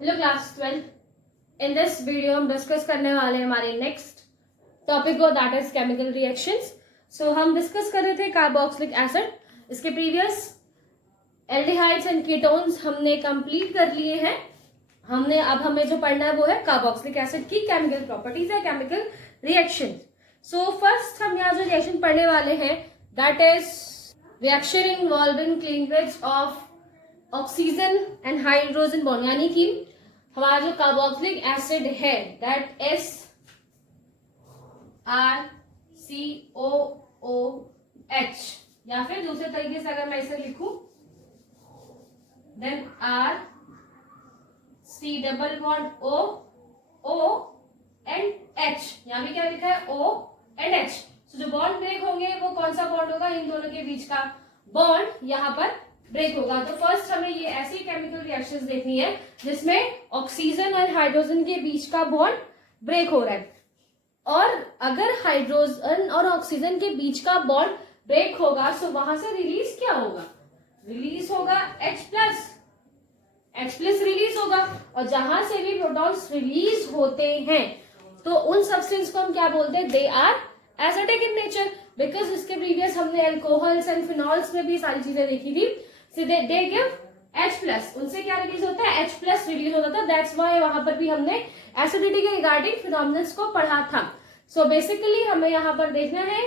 Hello class 12। In this video हम discuss करने वाले हैं हमारे नेक्स्ट टॉपिक को, दैट इज केमिकल रिएक्शंस। सो हम डिस्कस कर रहे थे कार्बोक्सिलिक एसिड। इसके प्रीवियस एल्डिहाइड्स एंड कीटोन्स हमने कंप्लीट कर लिए हैं। अब हमें जो पढ़ना है वो है कार्बोक्सिलिक एसिड की केमिकल प्रॉपर्टीज है, केमिकल रिएक्शन। सो फर्स्ट हम यहाँ जो रिएक्शन पढ़ने वाले हैं that is reaction involving cleavage of oxygen and hydrogen bond, यानी कि हमारा जो कार्बोक्सिलिक एसिड है that as R C O O H, या फिर दूसरे तरीके से अगर मैं इसे लिखूं then R C double bond O O and H. यहां भी क्या लिखा है ओ एंड एच। सो जो बॉन्ड ब्रेक होंगे वो कौन सा बॉन्ड होगा, इन दोनों के बीच का बॉन्ड यहाँ पर ब्रेक होगा। तो फर्स्ट हमें ये ऐसी केमिकल रिएक्शंस देखनी है जिसमें ऑक्सीजन और हाइड्रोजन के बीच का बॉन्ड ब्रेक हो रहा है, और अगर हाइड्रोजन और ऑक्सीजन के बीच का बॉन्ड ब्रेक होगा तो वहां से रिलीज क्या होगा, रिलीज होगा H प्लस रिलीज होगा। और जहां से भी प्रोटॉन्स रिलीज होते हैं तो उन सब्सटेंस को हम क्या बोलते हैं, they are acidic in nature, because इसके प्रीवियस हमने अल्कोहल्स एंड फिनॉल्स में भी सारी चीजें देखी थी। So they give H plus, उनसे क्या रिलीज होता है, H प्लस रिलीज होता था। दैट्स वाई वहां पर भी हमने एसिडिटी के रिगार्डिंग फिनोमिनल्स को पढ़ा था। सो बेसिकली हमें यहाँ पर देखना है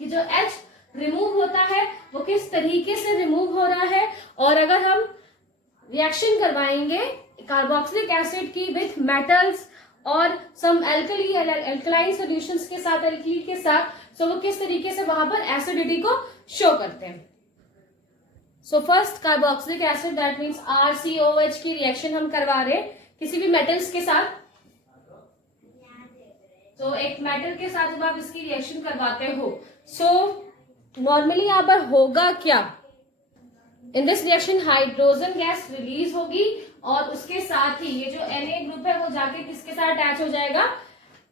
कि जो H रिमूव होता है वो किस तरीके से रिमूव हो रहा है, और अगर हम रिएक्शन करवाएंगे कार्बोक्सिलिक एसिड की विथ मेटल्स और सम एल्कलाइन सॉल्यूशंस के साथ, एल्कली के साथ, सो वो किस तरीके से वहां पर एसिडिटी को शो करते हैं। So first carboxylic acid that means RCOH की रिएक्शन हम करवा रहे हैं किसी भी मेटल्स के साथ। तो एक मेटल के साथ जब आप इसकी रिएक्शन करवाते हो सो नॉर्मली यहाँ पर होगा क्या, in this reaction hydrogen gas release होगी और उसके साथ ही ये जो Na ग्रुप है वो जाके किसके साथ अटैच हो जाएगा,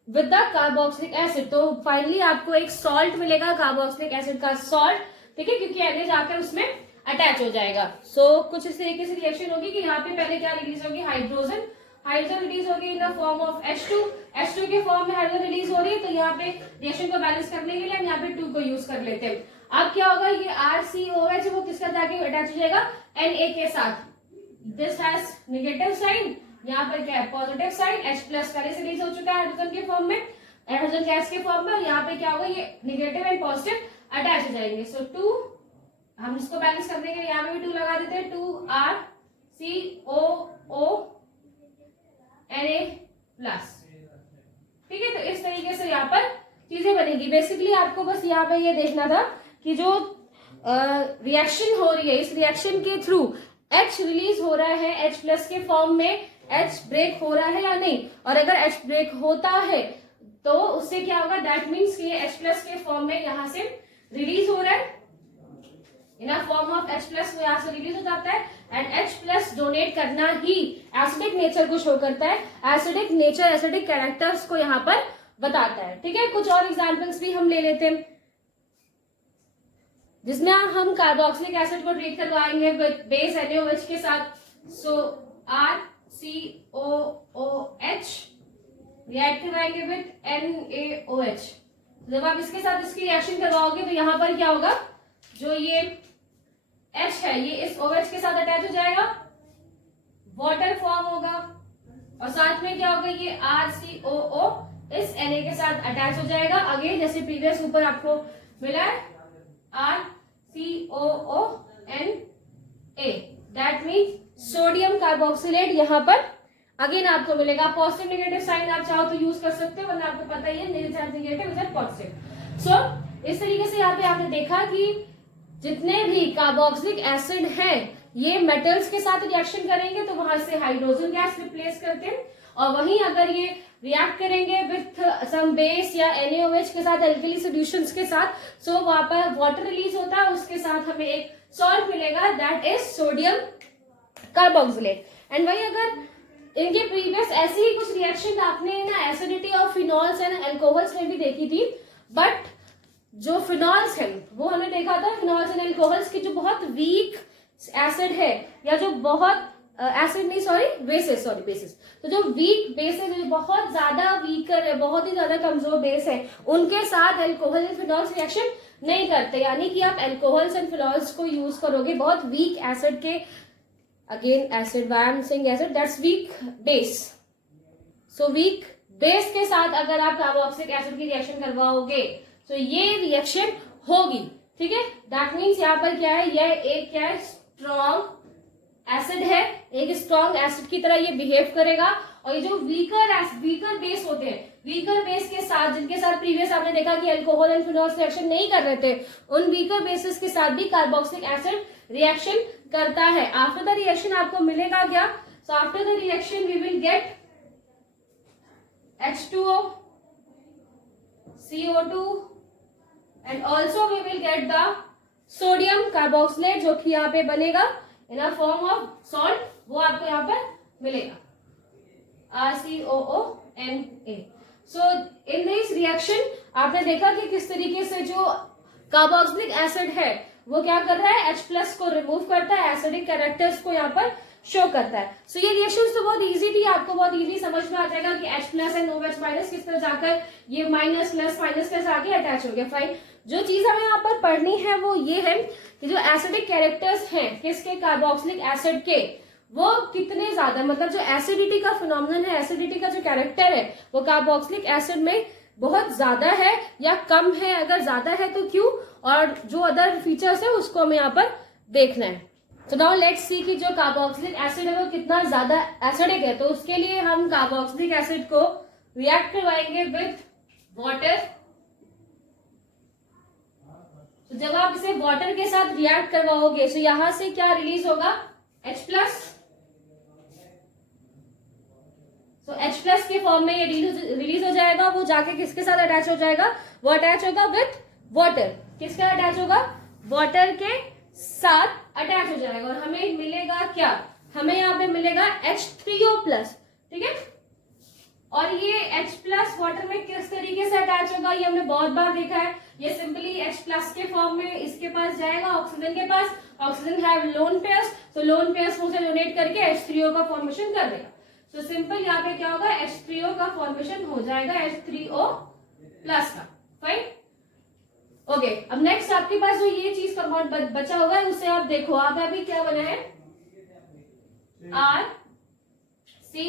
विद द कार्बोक्सिलिक एसिड। तो फाइनली आपको एक सॉल्ट मिलेगा, कार्बोक्सिलिक एसिड का सॉल्ट, ठीक है, क्योंकि Na जाकर उसमें अटैच हो जाएगा। सो कुछ इस तरीके से रिएक्शन होगी कि यहाँ पे पहले क्या रिलीज होगी, हाइड्रोजन रिलीज होगी in the form of H2 के फॉर्म में हाइड्रोजन रिलीज हो रही है। तो यहाँ पे रिएक्शन को बैलेंस करने के लिए हम यहाँ पे 2 को यूज कर लेते हैं। अब क्या होगा, ये RCOH वो किसका जाके अटैच हो जाएगा, Na के साथ। दिस हैज नेगेटिव साइन, यहाँ पर क्या है पॉजिटिव साइन। H प्लस पहले से रिलीज हो चुका है हाइड्रोजन के फॉर्म में, हाइड्रोजन गैस के फॉर्म में, और यहाँ पे क्या होगा, ये नेगेटिव एंड पॉजिटिव अटैच हो जाएंगे। सो 2 हम इसको बैलेंस करने के लिए यहाँ पे भी 2 लगा देते हैं, 2RCOO Na प्लस, ठीक है। तो इस तरीके से यहाँ पर चीजें बनेगी। बेसिकली आपको बस यहाँ पे ये देखना था कि जो रिएक्शन हो रही है, इस रिएक्शन के थ्रू H रिलीज हो रहा है H प्लस के फॉर्म में, H ब्रेक हो रहा है या नहीं, और अगर H ब्रेक होता है तो उससे क्या होगा, दैट मीन्स ये H प्लस के फॉर्म में यहाँ से रिलीज हो रहा है, in form of H plus वो यहाँ से रिलीज हो जाता है। एंड H प्लस डोनेट करना ही एसिडिक नेचर को शो करता है, एसिडिक नेचर, एसिडिक कैरेक्टर्स को यहाँ पर बताता है, ठीक है। कुछ और एग्जांपल्स भी हम ले लेते हैं जिसमें हम कार्बोक्सिलिक एसिड को ट्रीट करवाएंगे विद बेस NaOH के साथ। सो RCOOH रिएक्ट करवाएंगे विद NaOH। जब आप इसके साथ इसकी रिएक्शन करवाओगे तो यहाँ पर क्या होगा, जो ये H है ये इस OH के साथ अटैच हो जाएगा, वाटर फॉर्म होगा, और साथ में क्या होगा, ये RCOO इस Na के साथ अटैच हो जाएगा। अगेन जैसे प्रीवियस ऊपर आपको मिला है RCOONA, that means sodium carboxylate. यहाँ पर अगेन आपको मिलेगा पॉजिटिव नेगेटिव साइन, आप चाहो तो यूज कर सकते हो, वरना आपको पता ही है नेगेटिव इज पॉजिटिव। सो इस तरीके से यहाँ पे आपने देखा कि जितने भी कार्बोक्सिलिक एसिड हैं ये मेटल्स के साथ रिएक्शन करेंगे तो वहां से हाइड्रोजन गैस रिप्लेस करते हैं, और वहीं अगर ये रिएक्ट करेंगे विथ सम बेस या NaOH के साथ, एल्कली सॉल्यूशंस के साथ, सो वहां पर वाटर रिलीज होता है, उसके साथ हमें एक सॉल्ट मिलेगा that is sodium carboxylate. And वही अगर इनके प्रीवियस ऐसी ही कुछ रिएक्शन आपने ना acidity of phenols and alcohols में भी देखी थी, बट जो फिनॉल्स है वो हमने देखा था, फिनॉल्स एंड अल्कोहल्स की जो बहुत वीक एसिड है या जो बहुत एसिड नहीं सॉरी बेसिस, तो जो वीक बेस है, जो बहुत ज्यादा वीकर है, बहुत ही ज्यादा कमजोर बेस है, उनके साथ अल्कोहल एंड फिनॉल्स रिएक्शन नहीं करते, यानी कि आप अल्कोहल्स एंड फिनॉल्स को यूज करोगे बहुत वीक एसिड के, again acid, why I am saying acid, that's weak base. So weak base के साथ अगर आप कार्बोक्सिलिक एसिड की रिएक्शन करवाओगे तो ये रिएक्शन होगी, ठीक है। दैट मीन्स यहाँ पर क्या है, यह एक क्या है, स्ट्रॉन्ग एसिड है, एक स्ट्रॉन्ग एसिड की तरह ये बिहेव करेगा। और ये जो वीकर बेस होते हैं, वीकर बेस के साथ, जिनके साथ प्रीवियस आपने देखा कि अल्कोहल एंड फिनॉल्स रिएक्शन नहीं कर रहे थे, उन वीकर बेसिस के साथ भी कार्बोक्सिलिक एसिड रिएक्शन करता है। आफ्टर द रिएक्शन आपको मिलेगा क्या, so after the reaction we will get H2O, CO2 and also we will get the sodium carboxylate, जो कि यहाँ पे बनेगा इन अ फॉर्म ऑफ सॉल्ट, वो आपको यहाँ पर मिलेगा RCOONA। So in this reaction आपने देखा कि किस तरीके से जो कार्बोक्सिलिक एसिड है वो क्या कर रहा है, H+ को रिमूव करता है, एसिडिक कैरेक्टर्स को यहाँ पर शो करता है। सो ये रिएक्शन तो बहुत इजी थी, आपको बहुत इजी समझ में आ जाएगा कि H+ एंड OH- किस तरह जाकर ये माइनस प्लस आके अटैच हो गया। फाइन, जो चीज हमें यहाँ पर पढ़नी है वो ये है कि जो एसिडिक कैरेक्टर्स हैं किसके, कार्बोक्सिलिक एसिड के, वो कितने ज्यादा, मतलब जो एसिडिटी का फिनोमिनन है, एसिडिटी का जो कैरेक्टर है वो कार्बोक्सिलिक एसिड में बहुत ज्यादा है या कम है, अगर ज्यादा है तो क्यों, और जो अदर फीचर्स है उसको हमें यहाँ पर देखना है। तो नाउ लेट्स सी कि जो कार्बोक्सिलिक एसिड है वो कितना ज्यादा एसिडिक है। तो उसके लिए हम कार्बोक्सिलिक एसिड को रिएक्ट करवाएंगे विद वाटर। तो जब आप इसे वाटर के साथ रिएक्ट करवाओगे तो यहां से क्या रिलीज होगा, H+। तो H+ के फॉर्म में ये रिलीज हो जाएगा, वो जाके किसके साथ अटैच हो जाएगा, वो अटैच होगा विथ वाटर। किसके साथ अटैच होगा, वाटर के साथ अटैच हो जाएगा, और हमें मिलेगा क्या, हमें यहाँ पे मिलेगा H3O+, ठीक है। और ये H+ वाटर में किस तरीके से अटैच होगा, ये हमने बहुत बार देखा है। ये सिंपली H+ के फॉर्म में इसके पास जाएगा, ऑक्सीजन के पास, ऑक्सीजन हैव लोन पेयर्स, तो लोन पेयर्स को से डोनेट करके H3O का फॉर्मेशन कर देगा। तो सिंपल यहाँ पे क्या होगा, H3O का फॉर्मेशन हो जाएगा H3O+ का। Fine, okay. अब नेक्स्ट आपके पास जो ये चीज कंपाउंड बचा हुआ है उससे आप देखो, आप अभी क्या बना है, RC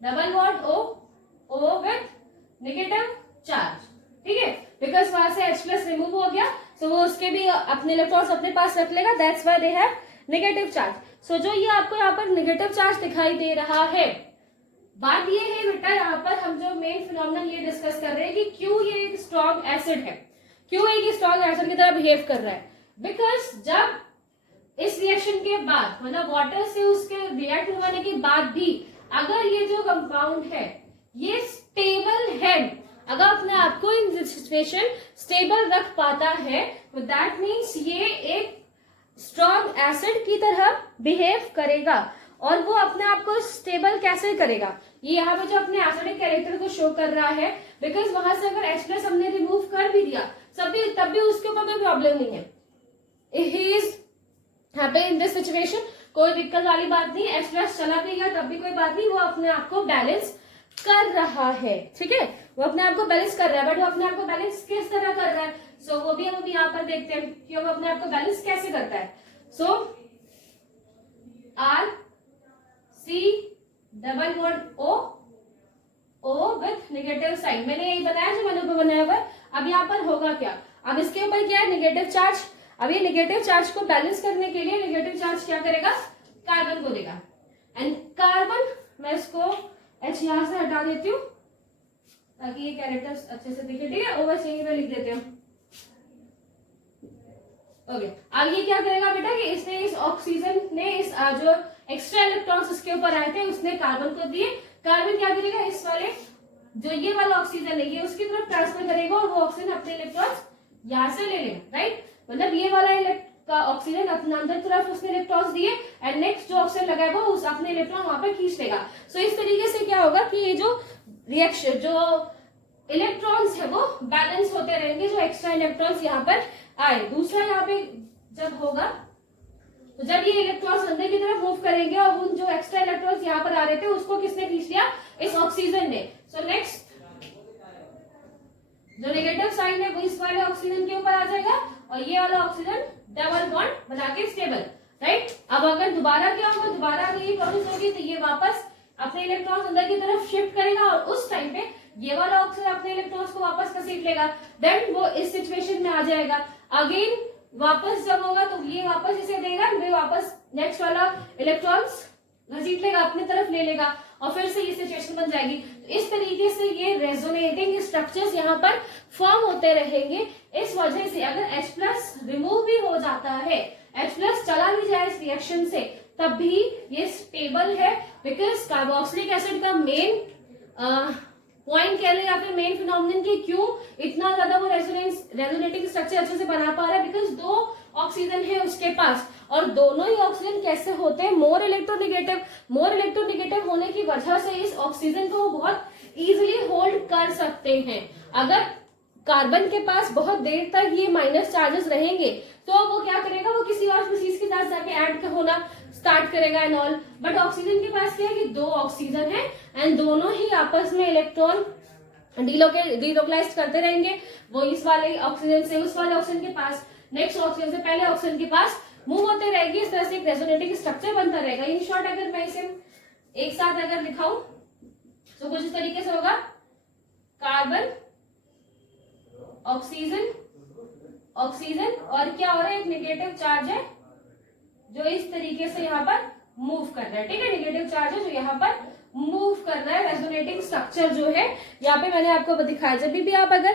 double bond O with negative charge, ठीक है, बिकॉज वहां से H+ रिमूव हो गया, सो वो उसके भी अपने इलेक्ट्रॉन्स अपने पास रख लेगा, that's why they have negative charge. So जो ये आपको यहाँ पर नेगेटिव चार्ज दिखाई दे रहा है, बात ये है बेटा, यहाँ पर हम जो मेन फिनोमिनन ये डिस्कस कर रहे हैं कि क्यों ये एक स्ट्रॉन्ग एसिड है, क्यों एक स्ट्रॉन्ग एसिड की तरह बिहेव कर रहा है। बिकॉज जब इस रिएक्शन के बाद, मतलब वाटर से उसके रिएक्ट होने के बाद भी अगर ये जो कंपाउंड है ये स्टेबल है, अगर अपने आप को इन सिचुएशन स्टेबल रख पाता है, तो दैट मीन्स ये एक स्ट्रॉन्ग एसिड की तरह बिहेव करेगा। और वो अपने आप को स्टेबल कैसे करेगा, ये यहाँ पे जो अपने एसिडिक कैरेक्टर को शो कर रहा है, बिकॉज वहां से अगर H+ हमने रिमूव कर भी दिया तब भी उसके ऊपर कोई प्रॉब्लम नहीं है। He is happy in this situation, कोई दिक्कत वाली बात नहीं, H+ चला भी गया तब भी कोई बात नहीं, वो अपने आप को बैलेंस कर रहा है, ठीक है, वो अपने आप को बैलेंस कर रहा है। बट वो अपने आप को बैलेंस किस तरह कर रहा है, सो वो भी हम अभी यहाँ पर देखते हैं कि वो अपने आप को बैलेंस कैसे करता है। So RC double bond O with negative sign, मैंने यही बताया जो मैंने ऊपर बनाया हुआ है। अब यहाँ पर होगा क्या, अब इसके ऊपर क्या है, नेगेटिव चार्ज। अब ये नेगेटिव चार्ज को बैलेंस करने के लिए नेगेटिव चार्ज क्या करेगा, कार्बन को देगा, एंड कार्बन, मैं इसको H यहाँ से हटा देती हूँ ताकि ये कैरेक्टर्स अच्छे से दिखे, ठीक है, ओवर यहीं पे लिख देते हैं। ओके, अब ये क्या करेगा बेटा कि इसने इस ऑक्सीजन ने इस जो एक्स्ट्रा इलेक्ट्रॉन्स इसके ऊपर आए थे उसने कार्बन को दिए, कार्बन क्या करेगा, इस वाले जो ये वाला ऑक्सीजन है ये उसकी तरफ ट्रांसफर करेगा और वो ऑक्सीजन अपने इलेक्ट्रॉन्स यहाँ से ले लेगा, राइट। मतलब ये वाला ऑक्सीजन अपने अंदर तरफ उसने इलेक्ट्रॉन्स दिए एंड नेक्स्ट जो ऑक्सीजन लगाएगा उस अपने इलेक्ट्रॉन वहां पर खींच लेगा। सो इस तरीके से क्या होगा कि ये जो रिएक्शन जो इलेक्ट्रॉन्स है वो बैलेंस होते रहेंगे, जो एक्स्ट्रा इलेक्ट्रॉन्स यहाँ पर आए। दूसरा यहाँ पे जब होगा तो जब ये इलेक्ट्रॉन्स अंदर की तरफ मूव करेंगे और उन जो एक्स्ट्रा इलेक्ट्रॉन्स यहाँ पर आ रहे थे उसको किसने खींच लिया, इस ऑक्सीजन ने। सो नेक्स्ट जो नेगेटिव साइन है वो इस वाले ऑक्सीजन के ऊपर आ जाएगा और ये वाला ऑक्सीजन डबल बॉन्ड बना के स्टेबल, राइट। अब अगर दोबारा क्या होगा, दोबारा अगर ये प्रोसेस होगी तो ये वापस अपने इलेक्ट्रॉन्स अंदर की तरफ शिफ्ट करेगा और उस टाइम पे ये वाला ऑक्सीजन अपने इलेक्ट्रॉन्स को वापस घसीट लेगा, देन वो इस सिचुएशन में आ जाएगा। अगेन वापस जब होगा तो ये वापस इसे देगा, वे वापस नेक्स्ट वाला इलेक्ट्रॉन्स घसीट लेगा, अपनी तरफ ले लेगा और फिर से ये सिचुएशन बन जाएगी। तो इस तरीके से ये रेजोनेटिंग स्ट्रक्चर्स यहाँ पर फॉर्म होते रहेंगे। इस वजह से अगर H+ रिमूव भी हो जाता है, H+ चला भी जाए इस रिएक्शन से, तब भी ये स्टेबल है, बिकॉज कार्बोक्सिलिक एसिड का मेन पॉइंट कह लें या फिर मेन फिनोमिनन की क्यों इतना ज्यादा वो रेजोनेटिंग स्ट्रक्चर अच्छे से बना पा रहा है, बिकॉज 2 ऑक्सीजन है उसके पास और दोनों ही ऑक्सीजन कैसे होते हैं, मोर इलेक्ट्रोनेगेटिव होने की वजह से इस ऑक्सीजन को वो बहुत इजीली होल्ड कर सकते हैं। अगर कार्बन के पास बहुत देर तक ये माइनस चार्जेस रहेंगे तो वो क्या करेगा, वो किसी और स्पीसीज के साथ जाके ऐड होना स्टार्ट करेगा एंड ऑल। बट ऑक्सीजन के पास क्या है कि 2 ऑक्सीजन है एंड दोनों ही आपस में इलेक्ट्रॉन डिलोकलाइज करते रहेंगे, वो इस वाले ऑक्सीजन से उस वाले ऑक्सीजन के पास, नेक्स्ट ऑक्सीजन से पहले ऑक्सीजन के पास मूव होते रहेगी। इस तरह से एक रेजोनेटिंग स्ट्रक्चर बनता रहेगा। इन शॉर्ट अगर मैं इसे एक साथ अगर लिखाऊं तो कुछ इस तरीके से होगा, कार्बन ऑक्सीजन ऑक्सीजन और क्या हो रहा है, एक नेगेटिव चार्ज है जो इस तरीके से यहाँ पर मूव कर रहा है, ठीक है, नेगेटिव चार्ज है जो यहाँ पर मूव कर रहा है। रेजोनेटिंग स्ट्रक्चर जो है यहाँ पे मैंने आपको दिखाया। जब भी आप अगर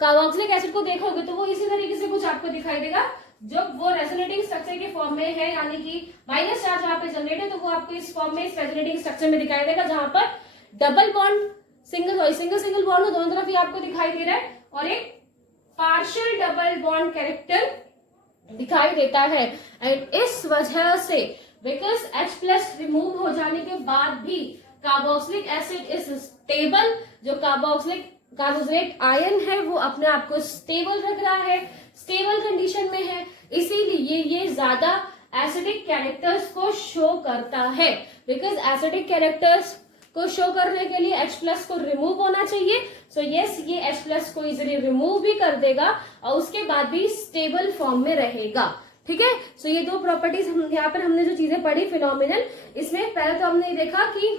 कार्बोक्सिलिक एसिड को देखोगे तो वो इसी तरीके से कुछ आपको दिखाई देगा, जब वो रेजोनेटिंग स्ट्रक्चर के फॉर्म में है, यानी कि माइनस चार्ज वहां पे जनरेट है तो वो आपको इस फॉर्म में, इस रेजोनेटिंग स्ट्रक्चर में दिखाई देगा, जहां पर डबल बॉन्ड सिंगल बॉन्ड दोनों तरफ ही आपको दिखाई दे रहा है और एक पार्शियल डबल बॉन्ड कैरेक्टर दिखाई देता है। एंड इस वजह से बिकॉज H+ रिमूव हो जाने के बाद भी कार्बोक्सिलिक एसिड इज स्टेबल, जो कार्बोक्सिलेट आयन है वो अपने आप को स्टेबल रख रहा है, स्टेबल कंडीशन में है, इसीलिए ये ज्यादा एसिडिक कैरेक्टर्स को शो करता है। बिकॉज एसिडिक कैरेक्टर्स को शो करने के लिए H+ को रिमूव होना चाहिए। सो यस, ये H+ को इजीली रिमूव भी कर देगा और उसके बाद भी स्टेबल फॉर्म में रहेगा, ठीक है। सो ये 2 प्रॉपर्टीज यहाँ पर हमने जो चीजें पढ़ी फिनोमिनल, इसमें पहले तो हमने देखा कि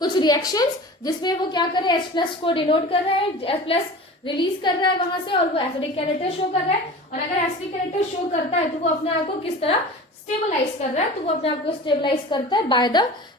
कुछ रिएक्शंस जिसमें वो क्या कर रहे हैं, H+ को डिनोट कर रहा है, H+ रिलीज कर रहा है वहां से और वो एसिडिक कैरेक्टर शो कर रहा है, और अगर एसिडिक कैरेक्टर शो करता है तो वो अपने आप को किस तरह स्टेबलाइज कर रहा है, तो वो अपने आप को स्टेबलाइज करता है बाय द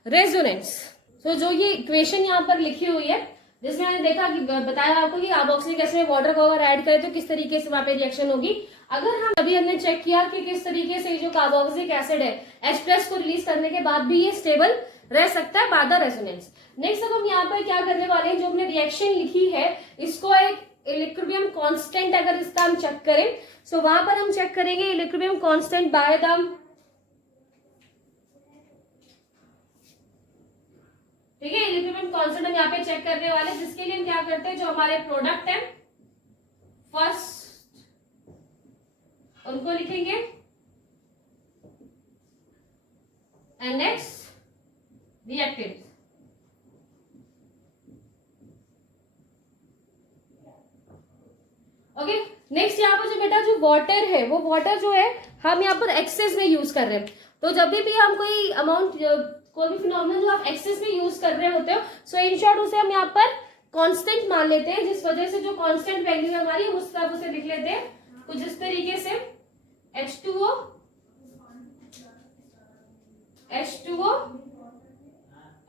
रेजोनेंस। तो जो ये इक्वेशन यहाँ पर लिखी हुई है, जिसमें मैंने देखा कि बताया आपको कि कार्बोक्सिलिक एसिड में वाटर को अगर ऐड करें तो किस तरीके से वहां पे रिएक्शन होगी। अगर हम अभी हमने चेक किया कि किस तरीके से जो कार्बोक्सिलिक एसिड है H+ को रिलीज करने के बाद भी ये स्टेबल रह सकता है बाय द रेजोनेंस। नेक्स्ट अब हम यहाँ पर क्या करने वाले हैं, जो हमने रिएक्शन लिखी है इसको एक इक्विलिब्रियम कांस्टेंट अगर इसका हम चेक करें, सो वहां पर हम चेक करेंगे इक्विलिब्रियम कांस्टेंट बाय द, ठीक है, इक्विलिब्रियम कांस्टेंट हम यहाँ पे चेक करने वाले, जिसके लिए हम क्या करते हैं, जो हमारे प्रोडक्ट है फर्स्ट उनको लिखेंगे and next reactant. Okay, next यहाँ पर जो बेटा जो वाटर है, वो वाटर जो है हम यहाँ पर एक्सेस में यूज कर रहे हैं। तो जब भी हम कोई अमाउंट, कोई भी फिनोमिनन जो आप एक्सेस में यूज कर रहे होते हो, सो इन शॉर्ट उसे हम यहाँ पर कांस्टेंट मान लेते हैं, जिस वजह से जो कांस्टेंट वैल्यू है हमारी उस तरह उसे लिख लेते हैं कुछ इस तरीके से H2O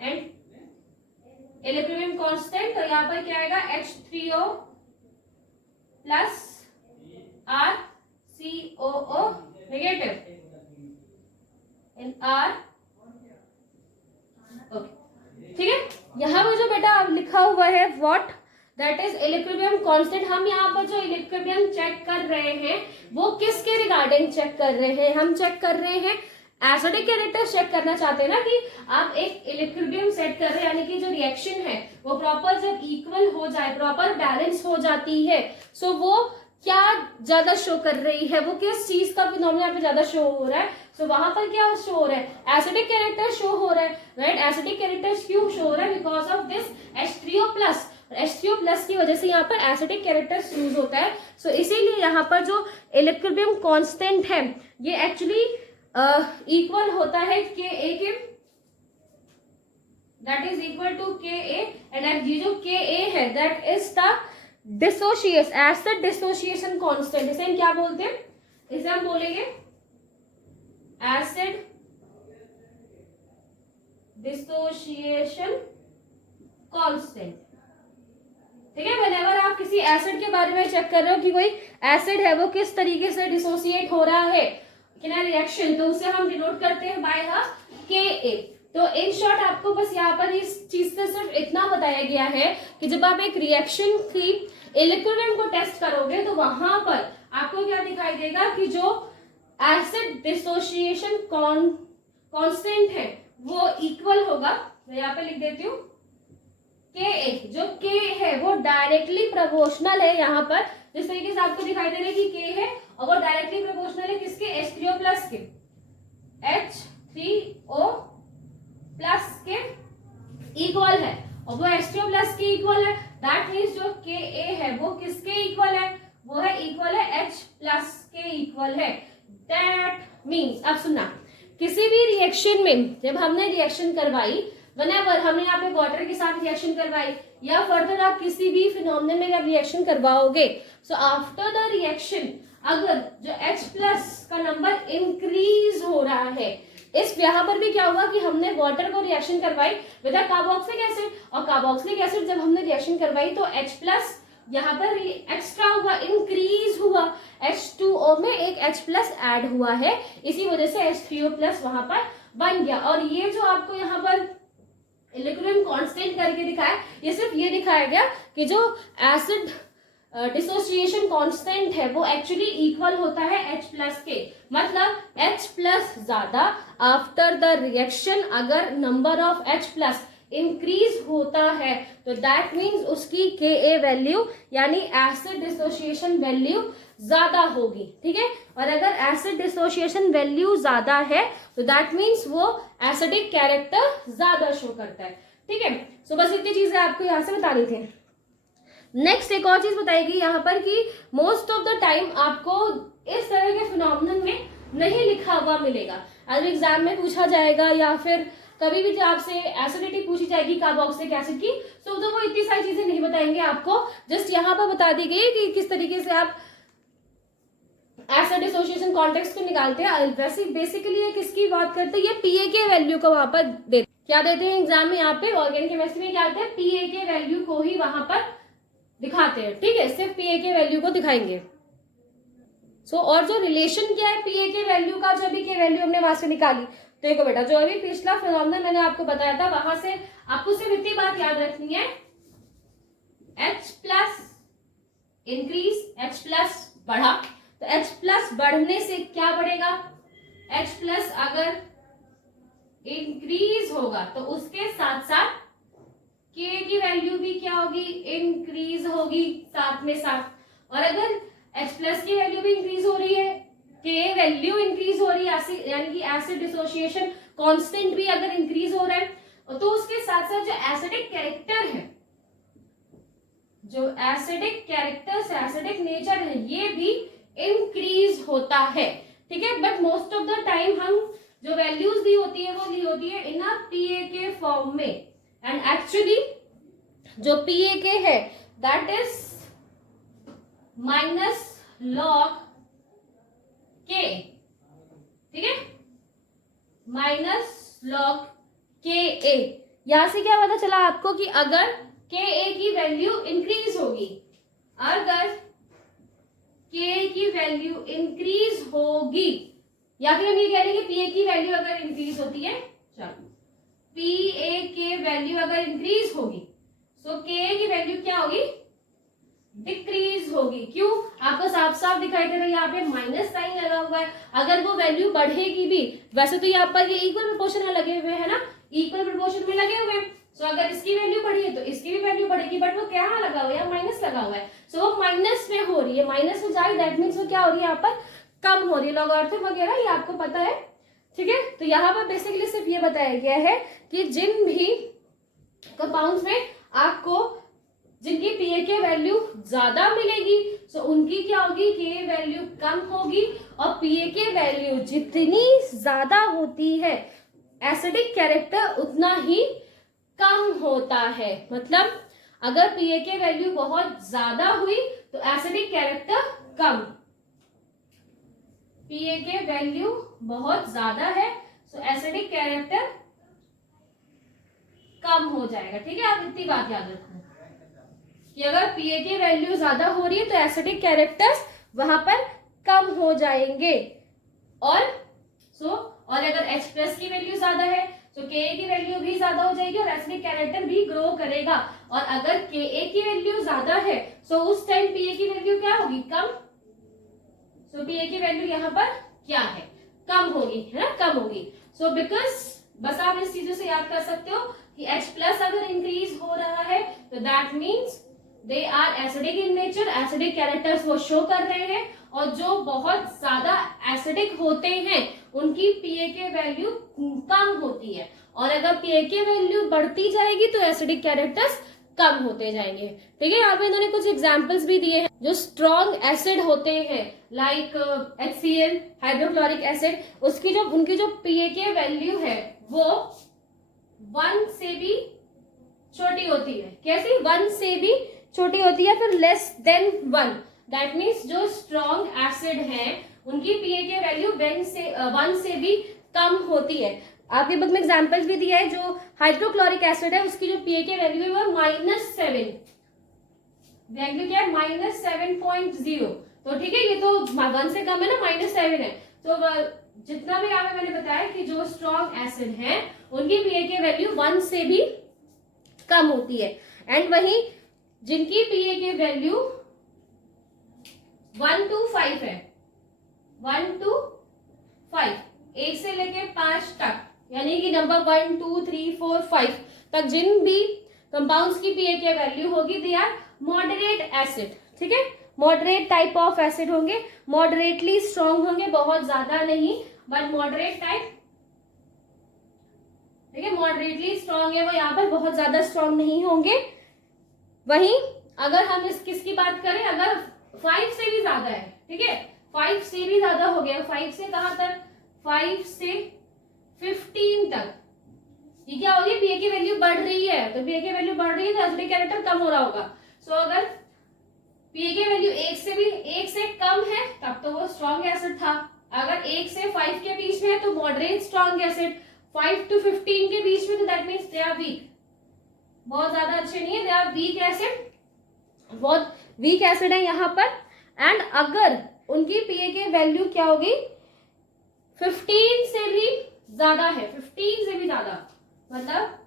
एंड इक्विलिब्रियम कांस्टेंट, तो यहाँ पर क्या आएगा H3O प्लस RCOO नेगेटिव इन R, ओके, ठीक है। यहाँ पर जो बेटा लिखा हुआ है what that is equilibrium constant, हम यहाँ पर जो इक्विलिब्रियम चेक कर रहे हैं वो किसके रिगार्डिंग चेक कर रहे हैं, हम चेक कर रहे हैं एसिडिक कैरेक्टर चेक करना चाहते हैं ना, कि आप एक इक्विलिब्रियम सेट कर रहे हैं, यानी कि जो रिएक्शन है वो प्रॉपर जब इक्वल हो जाए, प्रॉपर बैलेंस हो जाती है, सो वो क्या ज्यादा शो कर रही है, वो किस चीज का फिनोमेना यहाँ पे ज्यादा शो हो रहा है। सो वहां पर क्या शो हो रहा है, एसिडिक कैरेक्टर शो हो रहा है, राइट। एसिडिक कैरेक्टर क्यों शो हो रहा है, because of this H3O+। H3O+ की वजह से यहाँ पर एसिडिक कैरेक्टर यूज होता है। सो इसीलिए यहाँ पर जो इक्विलिब्रियम कांस्टेंट है ये एक्चुअली इक्वल होता है Ka के, that is equal to Ka, and ये जो Ka है that is the dissociation, acid dissociation constant. इसे हम क्या बोलते हैं, इसे हम बोलेंगे एसिड डिसोशिएशन कांस्टेंट, ठीक है। व्हेनेवर आप किसी एसिड के बारे में चेक कर रहे हो कि कोई एसिड है वो किस तरीके से डिसोसिएट हो रहा है इन अ रिएक्शन, तो उसे हम डिनोट करते हैं बाय Ka। तो इन शॉर्ट आपको बस यहाँ पर इस चीज से सिर्फ इतना बताया गया है कि जब आप एक रिएक्शन की इक्विलिब्रियम को टेस्ट करोगे तो वहां पर आपको क्या दिखाई देगा कि जो एसिड डिसोसिएशन कांस्टेंट है वो इक्वल होगा। मैं यहाँ पे लिख देती हूँ Ka, जो K है वो डायरेक्टली प्रोपोर्शनल है यहाँ पर, जिस तरीके से आपको दिखाई दे रहा है कि K है और वो डायरेक्टली प्रोपोर्शनल है किसके, H3O+ के, H3O+ के इक्वल है, और वो H3O+ के इक्वल है। दैट मीन्स जो Ka है वो किसके इक्वल है, वो है इक्वल है H+ के इक्वल है। दैट मीन्स अब सुनना, किसी भी रिएक्शन में जब हमने रिएक्शन करवाई, व्हेनेवर हमने यहाँ पे वाटर के साथ रिएक्शन करवाई या फर्दर आप किसी भी फिनोमेनन में आप रिएक्शन करवाओगे, सो आफ्टर द रिएक्शन अगर जो H+ का नंबर इंक्रीज हो रहा है, इस यहाँ पर भी क्या हुआ कि हमने वाटर को रिएक्शन करवाई विद कार्बोक्सिलिक एसिड, और कार्बोक्सिलिक एसिड जब हमने रिएक्शन करवाई तो H+ यहाँ पर एक्स्ट्रा हुआ, इंक्रीज हुआ, H2O में एक H+ ऐड हुआ है, इसी वजह से H3O+ वहां पर बन गया। और ये जो आपको यहाँ पर इक्विलिब्रियम कांस्टेंट करके दिखाया, ये सिर्फ ये दिखाया गया कि जो एसिड डिसोसिएशन कांस्टेंट है वो एक्चुअली इक्वल होता है H+ के, मतलब H+ ज्यादा आफ्टर द रिएक्शन अगर नंबर ऑफ H+ इंक्रीज होता है तो दैट मीन्स उसकी Ka वैल्यू यानी एसिड डिसोसिएशन वैल्यू ज्यादा होगी, ठीक है। और अगर एसिड डिसोसिएशन वैल्यू ज्यादा है तो दैट मीन्स वो एसिडिक कैरेक्टर ज्यादा शो करता है, ठीक है। सो बस इतनी चीजें आपको यहाँ से बतानी थी। नेक्स्ट एक और चीज बताएगी यहाँ पर कि मोस्ट ऑफ द टाइम आपको इस तरह के फिनोमेनन में नहीं लिखा हुआ मिलेगा, अगर एग्जाम में पूछा जाएगा या फिर कभी भी आपसे एसिडिटी पूछी जाएगी कार्बोक्सिलिक एसिड की, तो वो इतनी सारी चीजें नहीं बताएंगे आपको, जस्ट यहाँ पर बता दी गई कि किस तरीके से आप एसिड डिसोसिएशन कॉन्टेक्स्ट को निकालते हैं। वैसे बेसिकली ये किसकी बात करते हैं, ये पीए के वैल्यू को वहां पर देते, क्या देते हैं एग्जाम में यहाँ पे ऑर्गेनिक केमिस्ट्री में क्या होता है, पीए के वैल्यू को ही वहां पर दिखाते हैं, ठीक है, सिर्फ पीए के वैल्यू को दिखाएंगे। और जो रिलेशन क्या है पीए के वैल्यू का, जो अभी के वैल्यू हमने वहां से निकाली, देखो बेटा जो अभी पिछला फिनोमेनन मैंने आपको बताया था वहां से आपको सिर्फ इतनी बात याद रखनी है, H+ इंक्रीज, H+ बढ़ा, तो H+ बढ़ने से क्या बढ़ेगा, H+ अगर इंक्रीज होगा तो उसके साथ साथ K की वैल्यू भी क्या होगी, इंक्रीज होगी साथ में साथ। और अगर H+ की वैल्यू भी इंक्रीज हो रही है, K वैल्यू इंक्रीज हो रही है, यानी कि एसिड डिसोसिएशन कांस्टेंट भी अगर इंक्रीज हो रहा है, तो उसके साथ साथ जो एसिडिक कैरेक्टर है, जो एसिडिक कैरेक्टर से एसिडिक नेचर है, ये भी इंक्रीज होता है, ठीक है। But most of the time हम जो वैल्यूज दी होती है वो ली होती है इन पीए के फॉर्म में, एंड एक्चुअली जो पीए के है दैट इज -log K, ठीक है, -log Ka। यहां से क्या पता चला आपको कि अगर Ka की वैल्यू इंक्रीज होगी, अगर K की वैल्यू इंक्रीज होगी, या फिर हम ये कह रहे हैं कि Pa की वैल्यू अगर इंक्रीज होती है, चलो Pa की वैल्यू अगर इंक्रीज होगी तो Ka की वैल्यू क्या होगी, डिक्रीज होगी। क्यों, आपको साफ साफ दिखाई दे रहा है यहाँ पे माइनस साइन लगा हुआ है, अगर वो वैल्यू बढ़ेगी भी, वैसे तो यहाँ पर ये इक्वल प्रोपोर्शन में लगे हुए हैं ना, इक्वल प्रोपोर्शन में लगे हुए हैं, सो अगर इसकी वैल्यू बढ़ी है तो इसकी भी वैल्यू बढ़ेगी, बट वो क्या लगा हुआ है, माइनस लगा हुआ है, सो वो माइनस में हो रही है, माइनस में जाए दैट मीन्स वो क्या हो रही है यहाँ पर, कम हो रही है। लॉगरिथम वगैरह ये आपको पता है, ठीक है। तो यहाँ पर बेसिकली सिर्फ ये बताया गया है कि जिन भी कंपाउंड्स में आपको जिनकी पीए वैल्यू ज्यादा मिलेगी, सो उनकी क्या होगी, के वैल्यू कम होगी, और पीए वैल्यू जितनी ज्यादा होती है एसिडिक कैरेक्टर उतना ही कम होता है। मतलब अगर पीए वैल्यू बहुत ज्यादा हुई तो एसिडिक कैरेक्टर कम, पीए वैल्यू बहुत ज्यादा है सो एसिडिक कैरेक्टर कम हो जाएगा, ठीक है। आप इतनी बात याद रखो कि अगर पीए वैल्यू ज्यादा हो रही है तो एसिडिक कैरेक्टर्स वहां पर कम हो जाएंगे, और और अगर H+ की वैल्यू ज्यादा है तो Ka की वैल्यू भी ज्यादा हो जाएगी और एसिडिक कैरेक्टर भी ग्रो करेगा, और अगर Ka की वैल्यू ज्यादा है तो उस टाइम Pa की वैल्यू क्या होगी, कम। सो Pa की वैल्यू यहाँ पर क्या है, कम होगी, है ना, कम होगी। सो बिकॉज बस आप इस चीजों से याद कर सकते हो कि H+ अगर इंक्रीज हो रहा है तो that means they are acidic in nature, acidic characters वो शो कर रहे हैं, और जो बहुत ज्यादा एसिडिक होते हैं उनकी पीए वैल्यू कम होती है, और अगर पीए वैल्यू बढ़ती जाएगी तो एसिडिक कैरेक्टर्स कम होते जाएंगे, ठीक है। यहाँ पे इन्होंने कुछ एग्जांपल्स भी दिए हैं जो स्ट्रॉन्ग एसिड होते हैं, लाइक HCl हाइड्रोक्लोरिक एसिड, उसकी जो उनकी जो पीए वैल्यू है वो 1 से भी छोटी होती है। कैसी, 1 से भी छोटी होती है, फिर लेस देन 1, दैट मीन्स जो स्ट्रॉन्ग एसिड है उनकी पीए वैल्यू 1 से भी कम होती है। आपके बुक में एग्जांपल्स भी दिया है, जो हाइड्रोक्लोरिक एसिड है उसकी जो पीए वैल्यू है वो -7, वैल्यू क्या है, -7.0, तो ठीक है, ये तो 1 से कम है ना, -7 है। तो जितना भी यहाँ पे मैंने बताया कि जो स्ट्रॉन्ग एसिड है उनकी पीए वैल्यू 1 से भी कम होती है, एंड वही जिनकी पीए वैल्यू 1 to 5 है, 1 to 5, 1 से लेके 5 तक, यानी कि नंबर 1 2 3 4 5 तक जिन भी कंपाउंड्स की पीए वैल्यू होगी दे आर मॉडरेट एसिड, ठीक है। मॉडरेट टाइप ऑफ एसिड होंगे, मॉडरेटली स्ट्रॉन्ग होंगे, बहुत ज्यादा नहीं बट मॉडरेट टाइप, ठीक है। मॉडरेटली स्ट्रॉन्ग है वो, यहाँ पर बहुत ज्यादा स्ट्रॉन्ग नहीं होंगे। वहीं अगर हम इस किसकी बात करें, अगर 5 से भी ज्यादा है, ठीक है, 5 से भी ज्यादा हो गया, 5 से कहां तक, 5 से 15 तक, ये क्या हो रही है, पीए की वैल्यू बढ़ रही है, तो पीए की वैल्यू बढ़ रही है तो एसिडिक कैरेक्टर कम हो रहा होगा। सो अगर पीए की वैल्यू 1 से कम है तब तो वो स्ट्रॉन्ग एसिड था, अगर 1 से 5 के बीच में है तो मॉडरेट स्ट्रॉन्ग एसिड, 5 to 15 के बीच में तो that means they are weak, बहुत ज्यादा अच्छे नहीं है, दे आर वीक एसिड, बहुत वीक एसिड है यहाँ पर। एंड अगर उनकी पीए की वैल्यू क्या होगी, 15 से भी ज्यादा है, 15 से भी ज्यादा, मतलब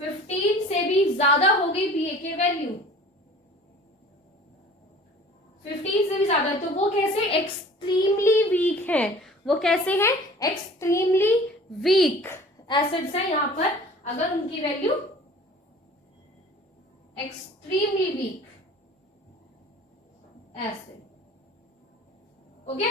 15 से भी ज्यादा होगी पीए की वैल्यू, 15 से भी ज्यादा, तो वो कैसे, एक्सट्रीमली वीक है, वो कैसे है, एक्सट्रीमली वीक एसिड्स है यहाँ पर, अगर उनकी value extremely weak acid, okay.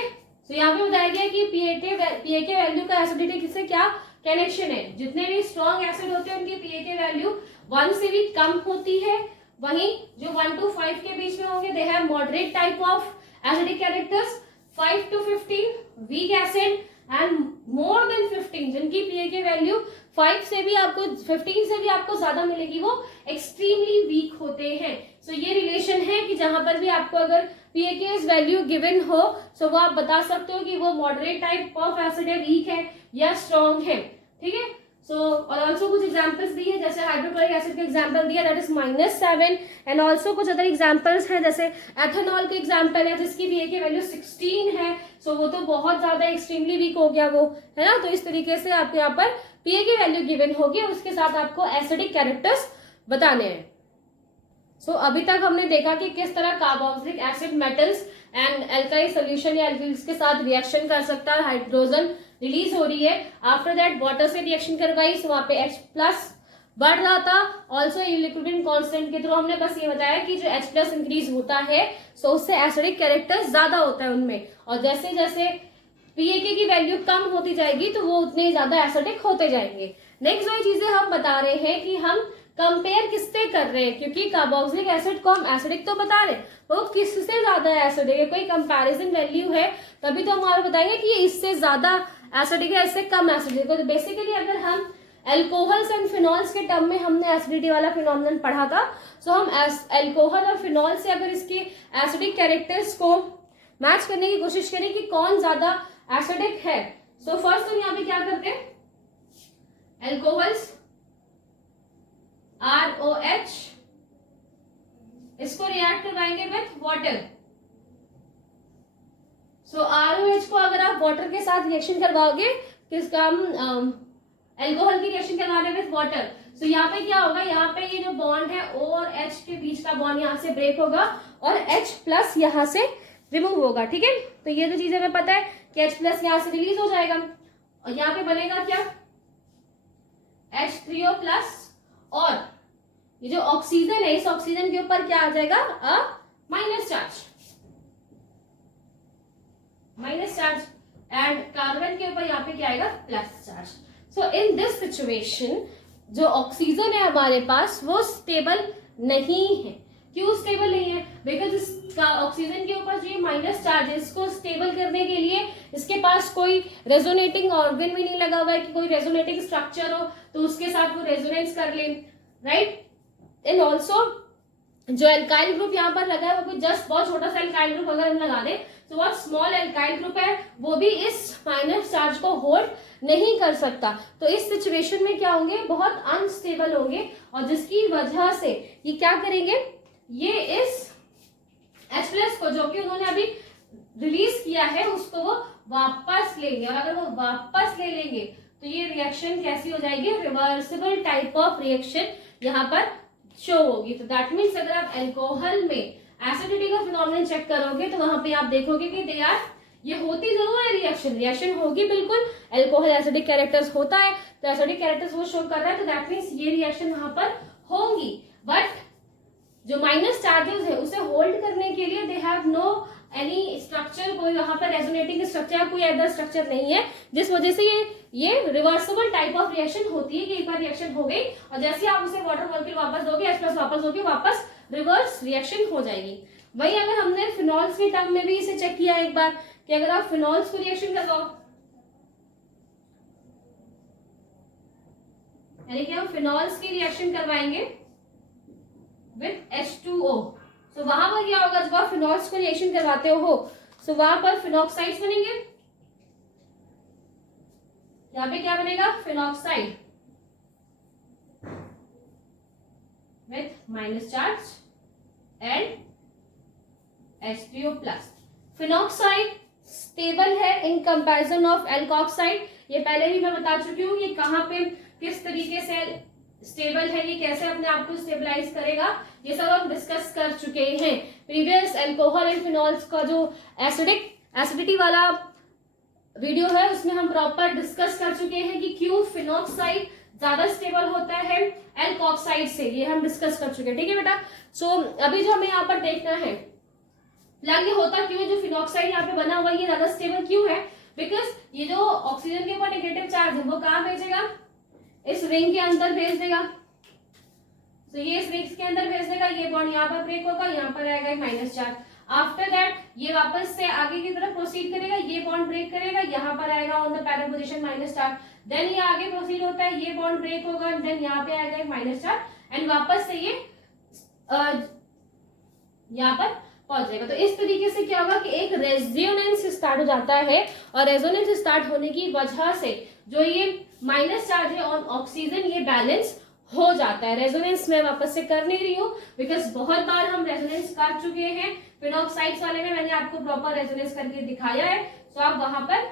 So यहाँ पे बताया गया कि पीए के वैल्यू का एसिडिटी से क्या कनेक्शन है, जितने भी स्ट्रॉन्ग एसिड होते हैं उनकी पीए के वैल्यू 1 से भी कम होती है, वहीं जो 1 to 5 के बीच में होंगे they have moderate type of acidic characters, 5 to 15 weak acid, and more than 15 जिनकी पीए की वैल्यू 5 से भी आपको 15 से भी आपको ज्यादा मिलेगी वो एक्सट्रीमली वीक होते हैं। सो ये रिलेशन है कि जहां पर भी आपको अगर पीए की वैल्यू गिवन हो सो वो आप बता सकते हो कि वो मॉडरेट टाइप ऑफ एसिड है, वीक है या स्ट्रॉन्ग है, ठीक है। सो और ऑल्सो कुछ एग्जांपल्स दिए, जैसे हाइड्रोक्लोरिक एसिड का एग्जांपल दिया दैट इज -7, एंड ऑल्सो कुछ अदर एग्जांपल्स हैं, जैसे एथेनॉल का एग्जांपल है जिसकी पीए की वैल्यू 16 है, सो वो तो बहुत ज्यादा एक्सट्रीमली वीक हो गया वो, है ना। तो इस तरीके से आपके यहाँ पर पीए की वैल्यू गिवन होगी और उसके साथ आपको एसिडिक कैरेक्टर्स बताने हैं। सो अभी तक हमने देखा कि किस तरह carboxylic acid metals and alkyl solution या एल्किल्स के साथ रिएक्शन कर सकता है, हाइड्रोजन रिलीज हो रही है, आफ्टर दैट वाटर से रिएक्शन करवाई, सो वहां पे H+ बढ़ रहा था। ऑल्सो इक्विलिब्रियम कांस्टेंट के थ्रू हमने बस ये बताया कि जो H प्लस इंक्रीज होता है सो उससे एसिडिक कैरेक्टर ज्यादा होता है उनमें, और जैसे जैसे पीएके की वैल्यू कम होती जाएगी तो वो उतने ज्यादा एसिडिक होते जाएंगे। नेक्स्ट वही चीजें हम बता रहे हैं कि हम कंपेयर किससे कर रहे हैं, क्योंकि कार्बोक्सिलिक एसिड को हम एसिडिक तो बता रहे हैं, वो किससे ज्यादा एसिडिक है, कोई कंपैरिजन वैल्यू है तभी तो हम आपको बताएंगे कि ये इससे ज्यादा एसिडिक है, इससे कम एसिडिक है। तो बेसिकली अगर हम एल्कोहल्स एंड फिनॉल्स के टर्म में हमने एसिडिटी वाला फिनोमिनन पढ़ा था, सो हम एल्कोहल और फिनॉल से अगर इसके एसिडिक कैरेक्टर्स को मैच करने की कोशिश करें कि कौन ज्यादा एसिडिक है। सो फर्स्ट हम यहाँ पे क्या करते हैं, एल्कोहल्स ROH, इसको रिएक्ट करवाएंगे विथ वाटर। सो ROH को अगर आप वाटर के साथ रिएक्शन करवाओगे, किसका एल्कोहल की रिएक्शन करवाने विथ वाटर, सो यहाँ पे क्या होगा, यहाँ पे ये जो बॉन्ड है O और H के बीच का बॉन्ड यहाँ से ब्रेक होगा और H प्लस यहाँ से रिमूव होगा। ठीक है, तो ये जो चीज हमें पता है कि H प्लस यहाँ से रिलीज हो जाएगा और यहाँ पे बनेगा क्या, H3O प्लस, और ये जो ऑक्सीजन है इस ऑक्सीजन के ऊपर क्या आ जाएगा, माइनस चार्ज एंड कार्बन के ऊपर यहाँ पे क्या आएगा, plus charge. So in this situation जो ऑक्सीजन है हमारे पास वो स्टेबल नहीं है। क्यों स्टेबल नहीं है, बिकॉज इसका ऑक्सीजन के ऊपर जो ये माइनस चार्ज है इसको स्टेबल करने के लिए इसके पास कोई रेजोनेटिंग ऑर्गन भी नहीं लगा हुआ है कि कोई रेजोनेटिंग स्ट्रक्चर हो तो उसके साथ वो रेजोनेंस कर ले, राइट। एंड ऑल्सो जो एल्काइल ग्रुप यहाँ पर लगा है वो भी जस्ट बहुत छोटा सा एल्काइल ग्रुप अगर हम लगा दें तो बहुत स्मॉल एल्काइल ग्रुप है, वो भी इस माइनस चार्ज को होल्ड नहीं कर सकता। तो इस सिचुएशन में क्या होंगे, बहुत अनस्टेबल होंगे और जिसकी वजह से ये क्या करेंगे, ये इस H प्लस को जो कि उन्होंने अभी रिलीज किया है उसको वो वापस लेंगे, और अगर वो वापस ले लेंगे तो ये रिएक्शन कैसी हो जाएगी, रिवर्सिबल टाइप ऑफ रिएक्शन यहाँ पर शो होगी। तो दैट मीन्स अगर आप एल्कोहल में एसिडिटी का फिनोमिनन चेक करोगे तो वहां पे आप देखोगे कि दे आर, ये होती जरूर है रिएक्शन होगी बिल्कुल, एल्कोहल एसिडिक कैरेक्टर्स होता है तो एसिडिक कैरेक्टर्स वो शो कर रहा है, तो दैट मीन्स ये रिएक्शन वहां पर होंगी। बट जो माइनस चार्जेस है उसे होल्ड करने के लिए they have no any structure, कोई वहां पर रेजोनेटिंग स्ट्रक्चर, कोई अदर स्ट्रक्चर नहीं है, जिस वजह से ये रिवर्सिबल टाइप ऑफ रिएक्शन होती है कि एक बार रिएक्शन हो गई और जैसे आप उसे वाटर मॉलिक्यूल वापस दोगे, H प्लस वापस दोगे, वापस रिवर्स रिएक्शन हो जाएगी। वही अगर हमने फिनॉल्स के टर्म में भी इसे चेक किया एक बार कि अगर आप फिनॉल्स को रिएक्शन करवाओ, यानी कि हम फिनॉल्स की रिएक्शन करवाएंगे विथ H2O, सो वहां पर क्या होगा, जब आप फिनॉल्स को रिएक्शन करवाते हो सो वहां पर फिनॉक्साइड्स बनेंगे, यहाँ पे क्या बनेगा, phenoxide with minus charge and H3O plus. Phenoxide stable है इन कंपैरिजन ऑफ एल्कोक्साइड, ये पहले भी मैं बता चुकी हूँ, ये कहाँ पे किस तरीके से स्टेबल है, ये कैसे अपने आप को स्टेबलाइज करेगा, ये सब हम डिस्कस कर चुके हैं प्रीवियस एल्कोहल एंड फिनॉल्स का जो एसिडिटी वाला वीडियो है उसमें हम प्रॉपर डिस्कस कर चुके हैं कि क्यों फिनॉक्साइड ज्यादा स्टेबल होता है एल्कोक्साइड से, ये हम डिस्कस कर चुके हैं। ठीक है बेटा, सो अभी जो हमें यहाँ पर देखना है फिलहाल ये होता क्यों है, जो फिनॉक्साइड यहाँ पे बना हुआ ये ज्यादा स्टेबल क्यों है, बिकॉज ये जो ऑक्सीजन के ऊपर नेगेटिव चार्ज है वो कहाँ भेजेगा, इस रिंग के अंदर भेज देगा, तो ये इस रिंग के अंदर भेज देगा, ये बॉन्ड यहाँ पर ब्रेक होगा, यहाँ पर आएगा माइनस चार्ज। आफ्टर दैट ये वापस से आगे की तरफ प्रोसीड करेगा, ये बॉन्ड ब्रेक करेगा, यहाँ पर आएगा on the parallel position minus charge, then ये आगे प्रोसीड होता है, ये बॉन्ड ब्रेक होगा, देन यहाँ पे आएगा माइनस चार्ज एंड वापस से ये यहाँ पर पहुंच जाएगा। तो इस तरीके से क्या होगा कि एक रेजोनेंस स्टार्ट हो जाता है और रेजोनेंस स्टार्ट होने की वजह से जो ये माइनस चार्ज है ऑन ऑक्सीजन ये बैलेंस हो जाता है। रेजोनेंस मैं वापस से कर नहीं रही हूँ बिकॉज बहुत बार हम रेजोनेंस कर चुके हैं, फिनॉक्साइड्स वाले में मैंने आपको प्रॉपर रेजोनेंस करके दिखाया है, तो आप वहां पर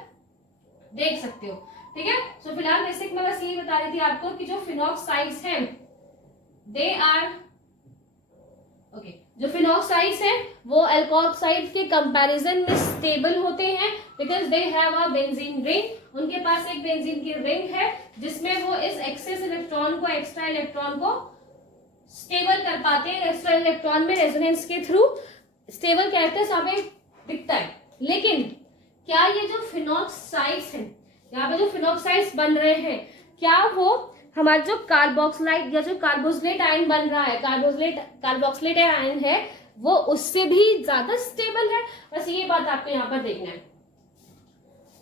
देख सकते हो। ठीक है, सो फिलहाल बेसिक मैं बस यही बता रही थी आपको कि जो फिनॉक्साइड्स हैं दे आर ओके, जो फिनॉक्साइड्स हैं वो एल्कोक्साइड के कंपैरिजन में स्टेबल होते हैं because they have a benzene ring उनके पास एक बेंजीन की रिंग है जिसमें वो इस एक्सेस इलेक्ट्रॉन को, एक्स्ट्रा इलेक्ट्रॉन को स्टेबल कर पाते हैं। एक्स्ट्रा इलेक्ट्रॉन में रेजोनेंस के थ्रू स्टेबल कैरेक्टर्स यहाँ पे दिखता है। लेकिन क्या ये जो फिनॉक्साइड्स हैं, यहाँ पे जो फिनॉक्साइड्स बन रहे हैं, क्या वो हमारा जो कार्बोक्सिलाइड या जो कार्बोक्सिलेट आयन बन रहा है, कार्बोक्सिलेट आयन है, वो उससे भी ज्यादा स्टेबल है? बस ये बात आपको यहाँ पर देखना है।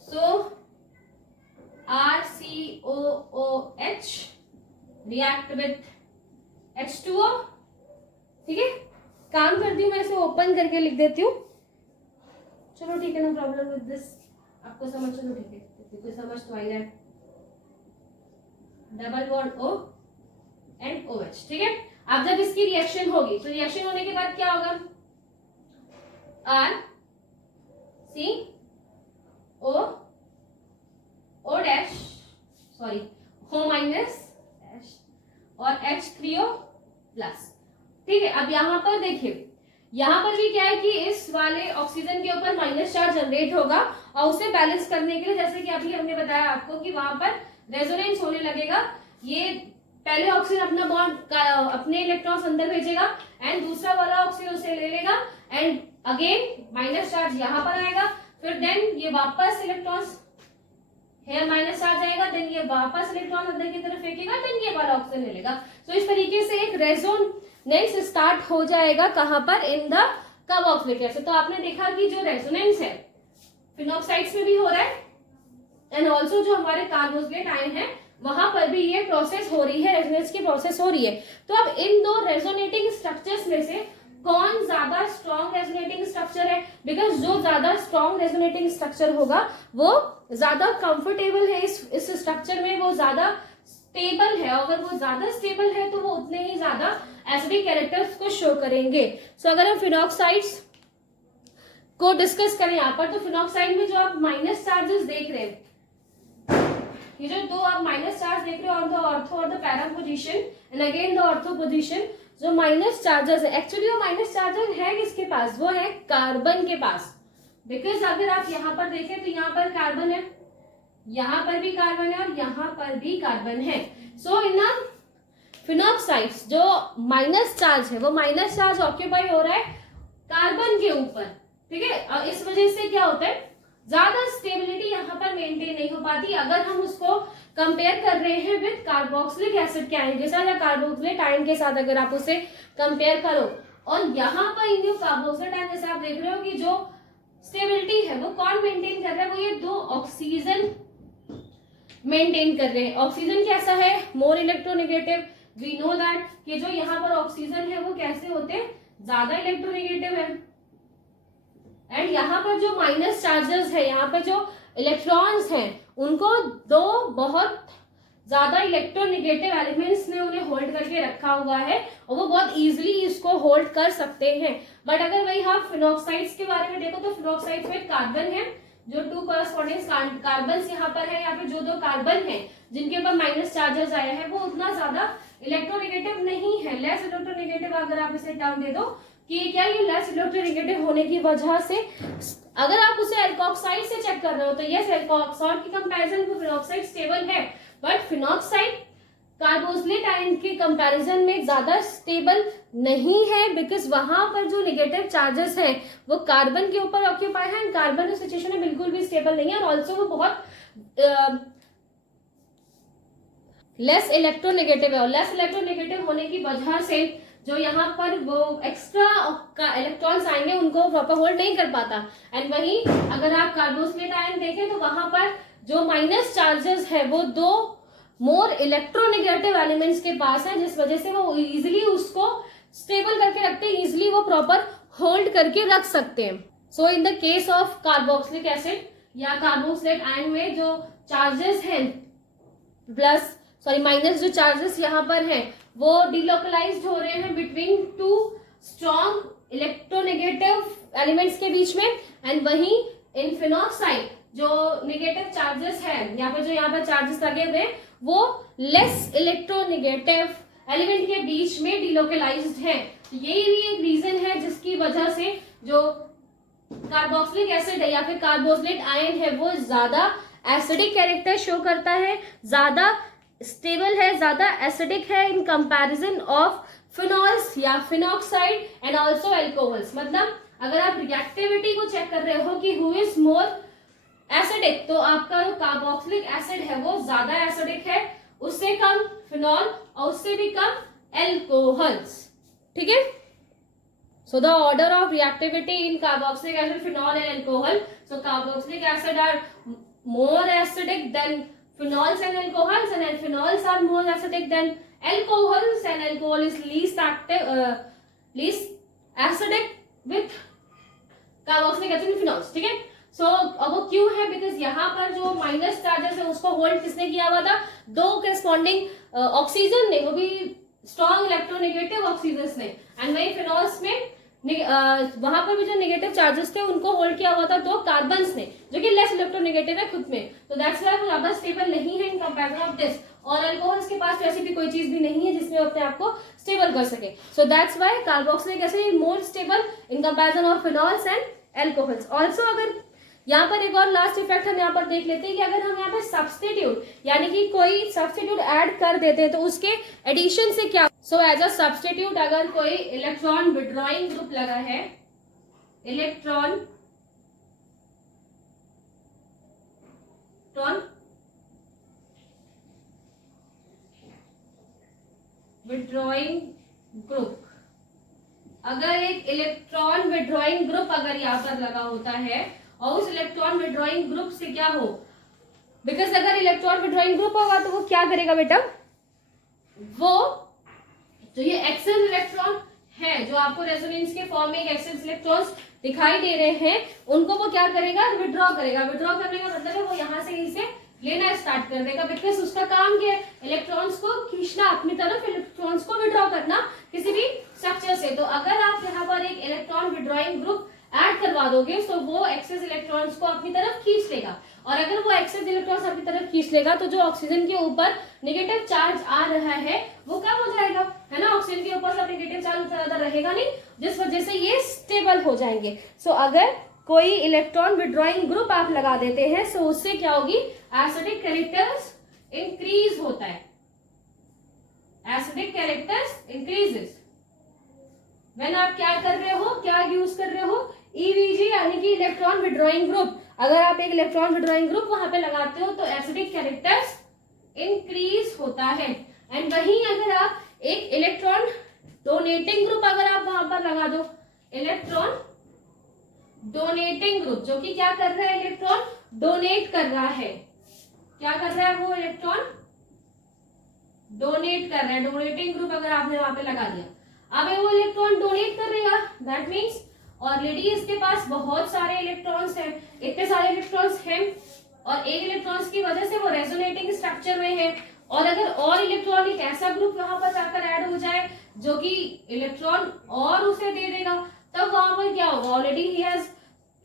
सो RCOOH रिएक्ट विथ H2O, ठीक है। काम करती हूँ मैं, इसे ओपन करके लिख देती हूँ। चलो ठीक है, नो प्रॉब्लम विद दिस। आपको समझ, चलो ठीक है, कोई समझ तो आई है। Double bond O and OH, ठीक है। अब जब इसकी रिएक्शन होगी तो रिएक्शन होने के बाद क्या होगा? RCO dash, sorry, O minus और H3O प्लस, ठीक है। अब यहाँ पर देखिए, यहाँ पर भी क्या है कि इस वाले ऑक्सीजन के ऊपर माइनस चार्ज जनरेट होगा और उसे बैलेंस करने के लिए, जैसे कि अभी हमने बताया आपको कि वहां पर रेजोनेंस होने लगेगा। ये पहले ऑक्सीजन अपना बॉन्ड अपने इलेक्ट्रॉन्स अंदर भेजेगा एंड दूसरा वाला ऑक्सीजन उसे ले लेगा एंड अगेन माइनस चार्ज यहाँ पर आएगा, फिर देन ये वापस इलेक्ट्रॉन्स हेयर माइनस चार्ज आएगा, देन ये वापस इलेक्ट्रॉन अंदर की तरफ फेंकेगा, देन ये वाला ऑक्सीजन ले लेगा। तो इस तरीके से एक रेजोनेंस स्टार्ट हो जाएगा। कहां पर? In the carboxylic acid. तो आपने देखा कि जो रेजोनेंस है फिनॉक्साइड्स में भी हो रहा है एंड ऑल्सो जो हमारे कार्बोक्सिलेट आयन है वहां पर भी ये प्रोसेस हो रही है, रेजोनेंस की प्रोसेस हो रही है। तो अब इन दो रेजोनेटिंग स्ट्रक्चर्स में से कौन ज्यादा स्ट्रॉन्ग रेजोनेटिंग स्ट्रक्चर है? बिकॉज जो ज्यादा स्ट्रॉन्ग रेजोनेटिंग स्ट्रक्चर होगा वो ज्यादा कंफर्टेबल है इस स्ट्रक्चर में, वो ज्यादा स्टेबल है। अगर वो ज्यादा स्टेबल है तो वो उतने ही ज्यादा एसिडिक कैरेक्टर्स को शो करेंगे। सो अगर हम फिनॉक्साइड्स को डिस्कस करें यहाँ पर, तो फिनॉक्साइड में जो आप माइनस चार्जेस देख रहे हैं, ये जो दो आप माइनस चार्ज देख रहे हो ऑन द ऑर्थो और the para position and again the ortho position, जो माइनस चार्जेस है, एक्चुअली वो माइनस चार्जर है किसके पास? वो है कार्बन के पास। बिकॉज अगर आप यहाँ पर देखें तो यहाँ पर कार्बन है, यहाँ पर भी कार्बन है और यहाँ पर भी कार्बन है। सो इन फिनॉक्साइड्स जो माइनस चार्ज है, वो माइनस चार्ज ऑक्यूपाई हो रहा है कार्बन के ऊपर, ठीक है। और इस वजह से क्या होता है, ज्यादा स्टेबिलिटी यहाँ पर मेंटेन नहीं हो पाती। अगर हम उसको कंपेयर कर रहे हैं विद कार्बोक्सिलिक एसिड के आयन के साथ या कार्बोक्सिलेट आयन के साथ, अगर आप उसे कंपेयर करो, और यहाँ पर इन जो कार्बोक्सिलेट आयन जैसे आप देख रहे हो कि जो स्टेबिलिटी है वो कौन मेंटेन कर रहा है? वो ये दो ऑक्सीजन मेंटेन कर रहे हैं। ऑक्सीजन कैसा है? More electronegative. We know that कि जो यहाँ पर ऑक्सीजन है वो कैसे होते हैं? ज्यादा इलेक्ट्रोनेगेटिव है। एंड यहाँ पर जो माइनस चार्जेस है, यहाँ पर जो इलेक्ट्रॉन्स हैं, उनको दो बहुत ज्यादा इलेक्ट्रोनेगेटिव एलिमेंट्स ने उन्हें होल्ड करके रखा हुआ है और वो बहुत इजीली इसको होल्ड कर सकते हैं। बट अगर वही आप फिनॉक्साइड्स के बारे में देखो तो फिनॉक्साइड्स में कार्बन है, जो टू कॉरेस्पॉन्डिंग कार्बन यहाँ पर है, या फिर जो दो कार्बन है जिनके ऊपर माइनस चार्जेस आए हैं, वो उतना ज्यादा इलेक्ट्रोनेगेटिव नहीं है, लेस इलेक्ट्रोनेगेटिव। अगर आप इसे टर्म दे दो कि क्या ये लेस इलेक्ट्रोनेगेटिव होने की वजह से, अगर आप उसे एल्कोक्साइड से चेक कर रहे हो तो यस, एल्कोक्साइड की कंपैरिजन में फिनॉक्साइड स्टेबल है, बट फिनॉक्साइड कार्बोक्सिलेट आयन के कंपैरिजन में ज्यादा स्टेबल नहीं है, बिकॉज वहां पर जो नेगेटिव चार्जेस हैं वो कार्बन के ऊपर ऑक्यूपाई है एंड कार्बन इस सिचुएशन में बिल्कुल भी स्टेबल नहीं है और ऑल्सो वो बहुत लेस इलेक्ट्रोनेगेटिव है। और लेस इलेक्ट्रोनेगेटिव होने की वजह से जो यहाँ पर वो एक्स्ट्रा इलेक्ट्रॉन्स आएंगे उनको प्रॉपर होल्ड नहीं कर पाता। एंड वहीं अगर आप कार्बोक्सिलेट आयन देखें तो वहां पर जो माइनस चार्जेस है वो दो मोर इलेक्ट्रोनेगेटिव एलिमेंट्स के पास है, जिस वजह से वो इजिली उसको स्टेबल करके रखते हैं, इजिली वो प्रॉपर होल्ड करके रख सकते हैं। So in the case of carboxylic acid या कार्बोक्सिलेट आयन में जो चार्जेस हैं प्लस माइनस जो चार्जेस यहाँ पर हैं वो डिलोकलाइज्ड हो रहे हैं between two strong electronegative elements के बीच में। एंड वहीं इन फिनॉक्साइड जो नेगेटिव चार्जेस है, यहाँ पर चार्जेस लगे हुए हैं वो लेस इलेक्ट्रोनेगेटिव एलिमेंट के बीच में डिलोकलाइज्ड है। यही भी एक रीजन है जिसकी वजह से जो कार्बोक्सिलिक एसिड है या फिर कार्बोक्सिलेट आयन है वो ज्यादा एसिडिक कैरेक्टर शो करता है, ज्यादा स्टेबल है, ज्यादा एसिडिक है इन कंपैरिजन ऑफ फिनॉल्स या फिनॉक्साइड एंड ऑल्सो एल्कोहल्स। मतलब अगर आप रिएक्टिविटी को चेक कर रहे हो कि हु इज मोर एसिडिक, तो आपका जो कार्बोक्सिलिक एसिड है वो ज्यादा एसिडिक है, उससे कम फिनॉल और उससे भी कम एल्कोहल्स। ठीक है, so the order of reactivity in carboxylic acid, phenol and alcohol. So carboxylic acid are more acidic than phenols and alcohols, and phenols are more acidic than alcohols, and alcohol is least active, least acidic with carboxylic acid and phenols. ठीक है, so अब वो क्यों है, because यहाँ पर जो minus charges है उसको होल्ड किसने किया हुआ था, दो करस्पॉन्डिंग ऑक्सीजन ने, वो भी स्ट्रॉन्ग इलेक्ट्रोनेगेटिव ऑक्सीजन ने, एंड वही फिनॉल्स में वहां पर भी जो नेगेटिव चार्जेस थे उनको होल्ड किया हुआ था दो कार्बन्स ने, जो कि लेस इलेक्ट्रोनेगेटिव है खुद में, तो दैट्स व्हाई वो ज्यादा स्टेबल नहीं है इन कंपैरिजन ऑफ दिस। और अल्कोहल्स के पास ऐसी भी कोई चीज भी नहीं है जिसमें अपने आप को स्टेबल कर सके, so that's why carboxylic acid more stable in comparison of phenols and alcohols. Also अगर यहाँ पर एक और लास्ट इफेक्ट हम यहाँ पर देख लेते हैं कि अगर हम यहाँ पे सब्स्टिट्यूट यानी कि कोई सब्स्टिट्यूट ऐड कर देते हैं तो उसके एडिशन से क्या, सो एज अ सब्स्टिट्यूट अगर कोई इलेक्ट्रॉन विड्रॉइंग ग्रुप लगा है, इलेक्ट्रॉन विड्रॉइंग ग्रुप, अगर एक इलेक्ट्रॉन विड्रॉइंग ग्रुप अगर यहाँ पर लगा होता है और उस इलेक्ट्रॉन विड्रॉइंग ग्रुप से क्या हो, बिकॉज अगर इलेक्ट्रॉन विड्रॉइंग ग्रुप होगा तो वो क्या करेगा बेटा, वो जो ये एक्सेस इलेक्ट्रॉन है जो आपको रेजोनेंस के फॉर्म में एक्सेस इलेक्ट्रॉन्स दिखाई दे रहे हैं, उनको वो क्या करेगा, विड्रॉ करेगा। विड्रॉ करने का मतलब है वो यहाँ से इसे लेना स्टार्ट कर देगा, बिकॉज उसका काम क्या है, इलेक्ट्रॉन्स को खींचना अपनी तरफ, इलेक्ट्रॉन्स को विड्रॉ करना किसी भी स्ट्रक्चर से। तो अगर आप यहाँ पर एक इलेक्ट्रॉन विड्रॉइंग ग्रुप ऐड करवा दोगे तो वो एक्सेस इलेक्ट्रॉन्स को अपनी तरफ खींच लेगा, और अगर वो एक्सेस इलेक्ट्रॉन्स अपनी तरफ खींच लेगा तो जो ऑक्सीजन के ऊपर नेगेटिव चार्ज आ रहा है वो कम हो जाएगा, है ना, ऑक्सीजन के ऊपर सब नेगेटिव चार्ज ज्यादा रहेगा नहीं, जिस वजह से ये स्टेबल हो जाएंगे। सो अगर कोई इलेक्ट्रॉन विड्रॉइंग ग्रुप आप लगा देते हैं तो उससे क्या होगी, एसिडिक कैरेक्टर्स इंक्रीज होता है, एसिडिक कैरेक्टर्स इंक्रीजेस व्हेन आप क्या कर रहे हो, क्या यूज कर रहे हो, ईवीजी यानी कि इलेक्ट्रॉन विड्रॉइंग ग्रुप। अगर आप एक इलेक्ट्रॉन विड्रॉइंग ग्रुप वहां पे लगाते हो तो एसिडिक कैरेक्टर्स इंक्रीज होता है। एंड वहीं अगर आप एक इलेक्ट्रॉन डोनेटिंग ग्रुप अगर आप वहां पर लगा दो, इलेक्ट्रॉन डोनेटिंग ग्रुप, जो कि क्या कर रहा है, इलेक्ट्रॉन डोनेट कर रहा है, क्या कर रहा है वो, इलेक्ट्रॉन डोनेट कर रहा है, डोनेटिंग ग्रुप अगर आपने वहां पे लगा दिया, अब वो इलेक्ट्रॉन डोनेट कर रहेगा, दैट मीन्स ऑलरेडी इसके पास बहुत सारे इलेक्ट्रॉन्स हैं, इतने सारे इलेक्ट्रॉन्स हैं और एक इलेक्ट्रॉन्स की वजह से वो रेजोनेटिंग स्ट्रक्चर में है, और अगर और इलेक्ट्रॉन एक ऐसा ग्रुप वहां पर जाकर ऐड हो जाए जो कि इलेक्ट्रॉन और उसे दे देगा, तब वहां पर क्या होगा, already he has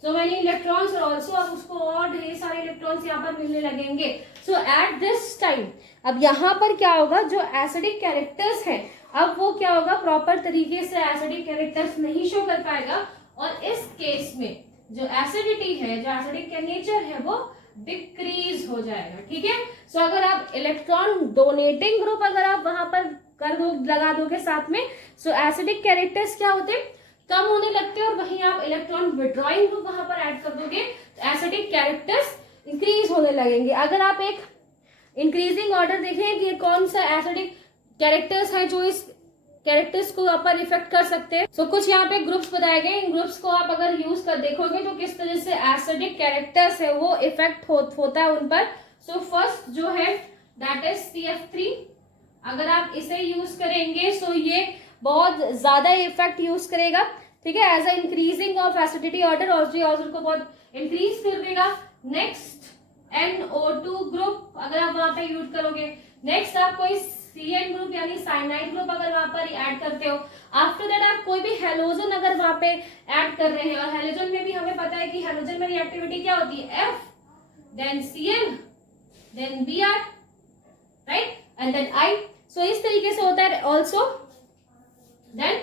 so many electrons और ऑल्सो अब उसको और ढेर सारे इलेक्ट्रॉन्स यहाँ पर मिलने लगेंगे। सो एट दिस टाइम अब यहाँ पर क्या होगा, जो एसिडिक कैरेक्टर्स हैं अब वो क्या होगा, प्रॉपर तरीके से एसिडिक कैरेक्टर्स नहीं शो कर पाएगा, और इस केस में जो एसिडिटी है, जो एसिडिक का नेचर है वो डिक्रीज हो जाएगा। ठीक है, सो अगर आप इलेक्ट्रॉन डोनेटिंग ग्रुप अगर आप वहां पर कर दो, लगा दोगे साथ में, सो एसिडिक कैरेक्टर्स क्या होते हैं, कम होने लगते हैं, और वहीं आप इलेक्ट्रॉन विड्रॉइंग ग्रुप वहां पर ऐड कर दोगे तो एसिडिक कैरेक्टर्स इंक्रीज होने लगेंगे। अगर आप एक इंक्रीजिंग ऑर्डर देखें कि कौन सा एसिडिक कैरेक्टर्स है जो इस कैरेक्टर्स को यहाँ पर इफेक्ट कर सकते हैं, सो कुछ यहाँ पे ग्रुप्स बताए गए, इन ग्रुप्स को आप अगर यूज कर देखोगे तो किस तरह से एसिडिक कैरेक्टर्स है वो इफेक्ट होता है उन पर। सो फर्स्ट जो है दैट इज CF3, अगर आप इसे यूज करेंगे सो ये बहुत ज्यादा इफेक्ट यूज करेगा, ठीक है, as a increasing of acidity order, order को बहुत इंक्रीज कर देगा। नेक्स्ट NO2 ग्रुप अगर आप वहां पे यूज करोगे, नेक्स्ट आप कोई CN ग्रुप यानी साइनाइड ग्रुप अगर वहां पर ऐड करते हो, आफ्टर दैट आप कोई भी हेलोजन अगर वहां पे ऐड कर रहे हैं, और हेलोजन में भी हमें पता है कि हेलोजन में रिएक्टिविटी क्या होती है, F then CN then Br, right, and then I, so इस तरीके से होता है, also then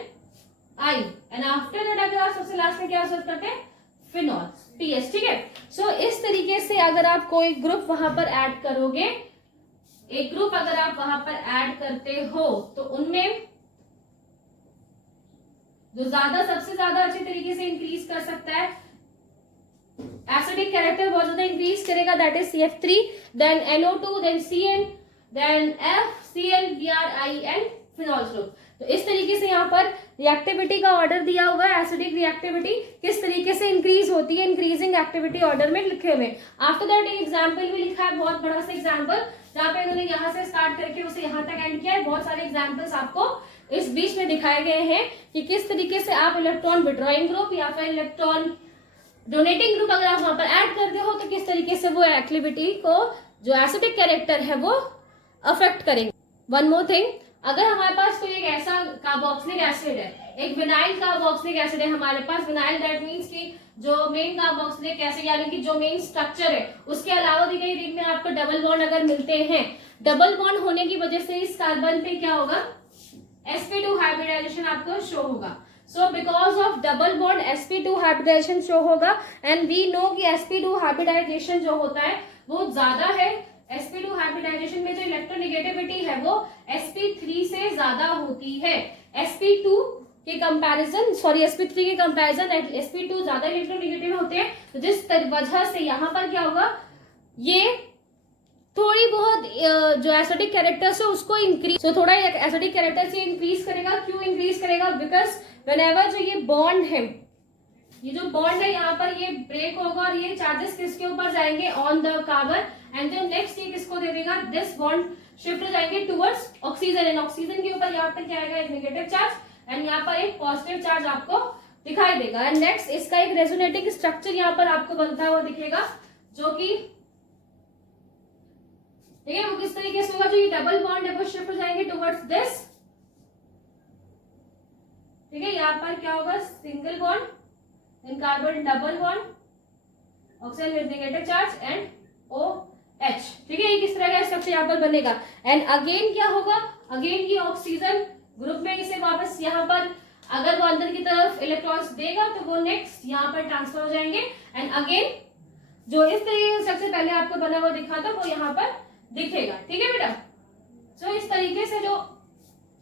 I, and after that अगर आप सबसे लास्ट में क्या सर्च करते हैं, फिनॉल्स, PS, ठीक है। सो इस तरीके से अगर आप कोई ग्रुप वहां पर ऐड करोगे, एक ग्रुप अगर आप वहां पर ऐड करते हो तो उनमें जो सबसे ज्यादा अच्छे तरीके से इंक्रीज कर सकता है, एसिडिक कैरेक्टर बहुत ज्यादा इंक्रीज करेगा, that is CF3, then NO2, then CN, then FCl, BRI and phenols group. तो इस तरीके से यहाँ पर रिएक्टिविटी का ऑर्डर दिया हुआ है, एसिडिक रिएक्टिविटी किस तरीके से इंक्रीज होती है, इंक्रीजिंग एक्टिविटी ऑर्डर में लिखे हुए। आफ्टर दैट एक एग्जाम्पल भी लिखा है, बहुत बड़ा सा एग्जाम्पल, जहाँ पे इन्होंने यहाँ से स्टार्ट करके उसे यहाँ तक एंड किया है। बहुत सारे एग्जाम्पल्स आपको इस बीच में दिखाए गए हैं कि किस तरीके से आप इलेक्ट्रॉन विड्रॉइंग ग्रुप या फिर इलेक्ट्रॉन डोनेटिंग ग्रुप अगर आप वहां पर ऐड करते हो तो किस तरीके से वो एक्टिविटी को, जो एसिडिक कैरेक्टर है, वो अफेक्ट करेंगे। वन मोर थिंग, अगर हमारे पास कोई एक ऐसा कार्बोक्सिलिक एसिड है, एक विनाइल कार्बोक्सिलिक एसिड है हमारे पास, विनाइल दैट मीन्स कि जो मेन कार्बोक्सिलिक एसिड यानी कि जो मेन स्ट्रक्चर है उसके अलावा भी कई रिंग में आपको डबल बॉन्ड अगर मिलते हैं, डबल बॉन्ड होने की वजह से इस कार्बन पे क्या होगा, sp2 हाइब्रिडाइजेशन आपको शो होगा। So because of double bond sp2 hybridisation show होगा, एंड वी नो कि sp2 हाइब्रिडाइजेशन जो होता है वो ज्यादा है, sp2 हाइब्रिडाइजेशन में जो इलेक्ट्रोनेगेटिविटी है वो sp3 से ज्यादा होती है। sp2 के कंपैरिजन, सॉरी sp3 के कंपैरिजन sp2 ज्यादा इलेक्ट्रोनेगेटिव होते हैं, तो जिस वजह से यहाँ पर क्या होगा, ये थोड़ी बहुत जो एसिडिक कैरेक्टर्स है उसको इंक्रीज, तो थोड़ा एसिडिक कैरेक्टर से इंक्रीज करेगा। क्यों इंक्रीज करेगा, बिकॉज व्हेनेवर जो ये बॉन्ड है, ये जो बॉन्ड है यहाँ पर ये ब्रेक होगा और ये चार्जेस किसके ऊपर जाएंगे, ऑन द कार्बन, एंड जो नेक्स्ट ये किसको दे देगा, दिस बॉन्ड शिफ्ट हो जाएंगे टुवर्ड्स ऑक्सीजन, एंड ऑक्सीजन के ऊपर यहाँ पर क्या आएगा, एक नेगेटिव चार्ज, एंड यहाँ पर एक पॉजिटिव चार्ज आपको दिखाई देगा। एंड नेक्स्ट इसका एक रेजोनेटिंग स्ट्रक्चर यहाँ पर आपको बनता हुआ दिखेगा, जो कि ठीक है, वो किस तरीके से होगा, जो ये डबल बॉन्ड है वो शिफ्ट हो जाएंगे टुवर्ड्स दिस, ठीक है। यहाँ पर क्या होगा, single bond, then carbon double bond, oxygen with negative charge and OH, ठीक है। ये किस तरह का स्ट्रक्चर यहाँ पर बनेगा, एंड अगेन क्या होगा, अगेन ये ऑक्सीजन ग्रुप में इसे वापस यहाँ पर अगर वो अंदर की तरफ इलेक्ट्रॉन्स देगा तो वो नेक्स्ट यहाँ पर ट्रांसफर हो जाएंगे, एंड अगेन जो इस तरीके का स्ट्रक्चर पहले आपको बना हुआ दिखा था वो यहाँ पर दिखेगा, ठीक है बेटा। सो इस तरीके से जो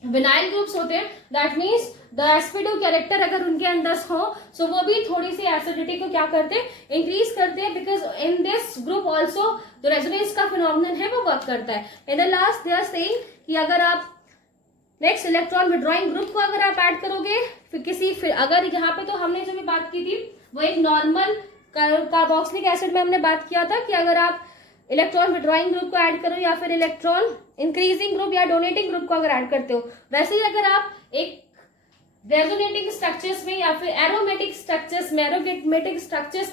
विनाइल ग्रुप्स होते हैं, that means the sp2 character अगर उनके अंदर हो, सो वो भी थोड़ी सी एसिडिटी को क्या करते हैं, इंक्रीज करते हैं, because in this group also जो रेजोनेंस का फिनोमिनन है वो वर्क करता है। In the last they are saying कि अगर आप नेक्स्ट इलेक्ट्रॉन विड्रॉइंग ग्रुप को अगर आप ऐड करोगे फिर अगर यहाँ पे तो हमने जो भी बात की थी वो एक नॉर्मल कार्बोक्सिलिक एसिड में हमने बात किया था कि अगर आप इलेक्ट्रॉन विड्रॉइंग ग्रुप को ऐड करो या फिर इलेक्ट्रॉन इंक्रीजिंग ग्रुप या डोनेटिंग ग्रुप को अगर ऐड करते हो, वैसे ही अगर आप एक रेजोनेटिंग स्ट्रक्चर्स में या फिर एरोमेटिक स्ट्रक्चर्स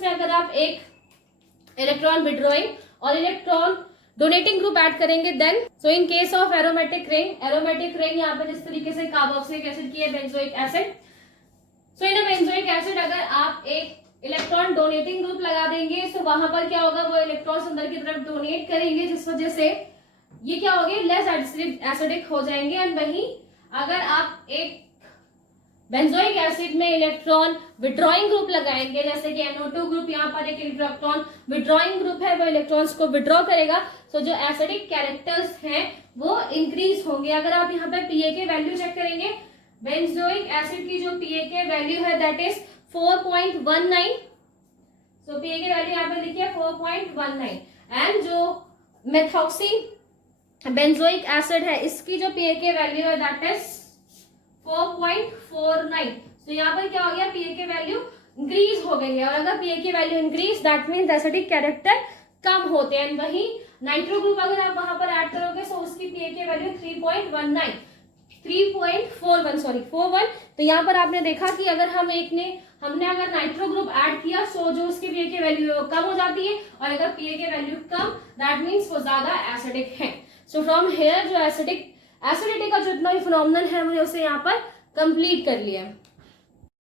में अगर आप एक इलेक्ट्रॉन विड्रॉइंग और इलेक्ट्रॉन डोनेटिंग ग्रुप ऐड करेंगे, then so in case of aromatic ring यहाँ पर जिस तरीके से कार्बोक्सिलिक एसिड की है benzoic acid, so in benzoic acid अगर आप एक इलेक्ट्रॉन डोनेटिंग ग्रुप लगा देंगे तो वहां पर क्या होगा, वो इलेक्ट्रॉन्स अंदर की तरफ डोनेट करेंगे, जिस वजह से ये क्या होंगे, लेस एसिडिक हो जाएंगे। एंड वहीं अगर आप एक बेंजोइक एसिड में इलेक्ट्रॉन विड्रॉइंग ग्रुप लगाएंगे, जैसे कि NO2 ग्रुप, यहाँ पर एक इलेक्ट्रॉन विड्रॉइंग ग्रुप है, वो इलेक्ट्रॉन्स को विड्रॉ करेगा, तो जो एसिडिक कैरेक्टर्स हैं वो इंक्रीज होंगे। अगर आप यहाँ पे PA के वैल्यू चेक करेंगे, बेंजोइक एसिड की जो PA के वैल्यू है दैट इज 4.19, सो PA की वैल्यू यहाँ पे लिखिए 4.19, एंड जो मेथॉक्सी बेंजोइक एसिड है इसकी जो PA की वैल्यू है दैट इज 4.49, तो यहाँ पर क्या हो गया, PA की वैल्यू इंक्रीज हो गई है, और अगर PA की value increase that means acidic character कम होते हैं। वहीं नाइट्रो ग्रुप अगर आप वहां पर ऐड करोगे तो उसकी PA की वैल्यू 3.41, तो यहाँ पर आपने देखा कि अगर हमने अगर नाइट्रो ग्रुप ऐड किया सो जो उसकी PA की वैल्यू कम हो जाती है, और अगर PA की वैल्यू कम दैट मीन्स वो ज्यादा एसिडिक है। सो फ्रॉम हेयर जो एसिडिटी का जो इतना भी फिनोमिनन है हमने उसे यहाँ पर कंप्लीट कर लिया।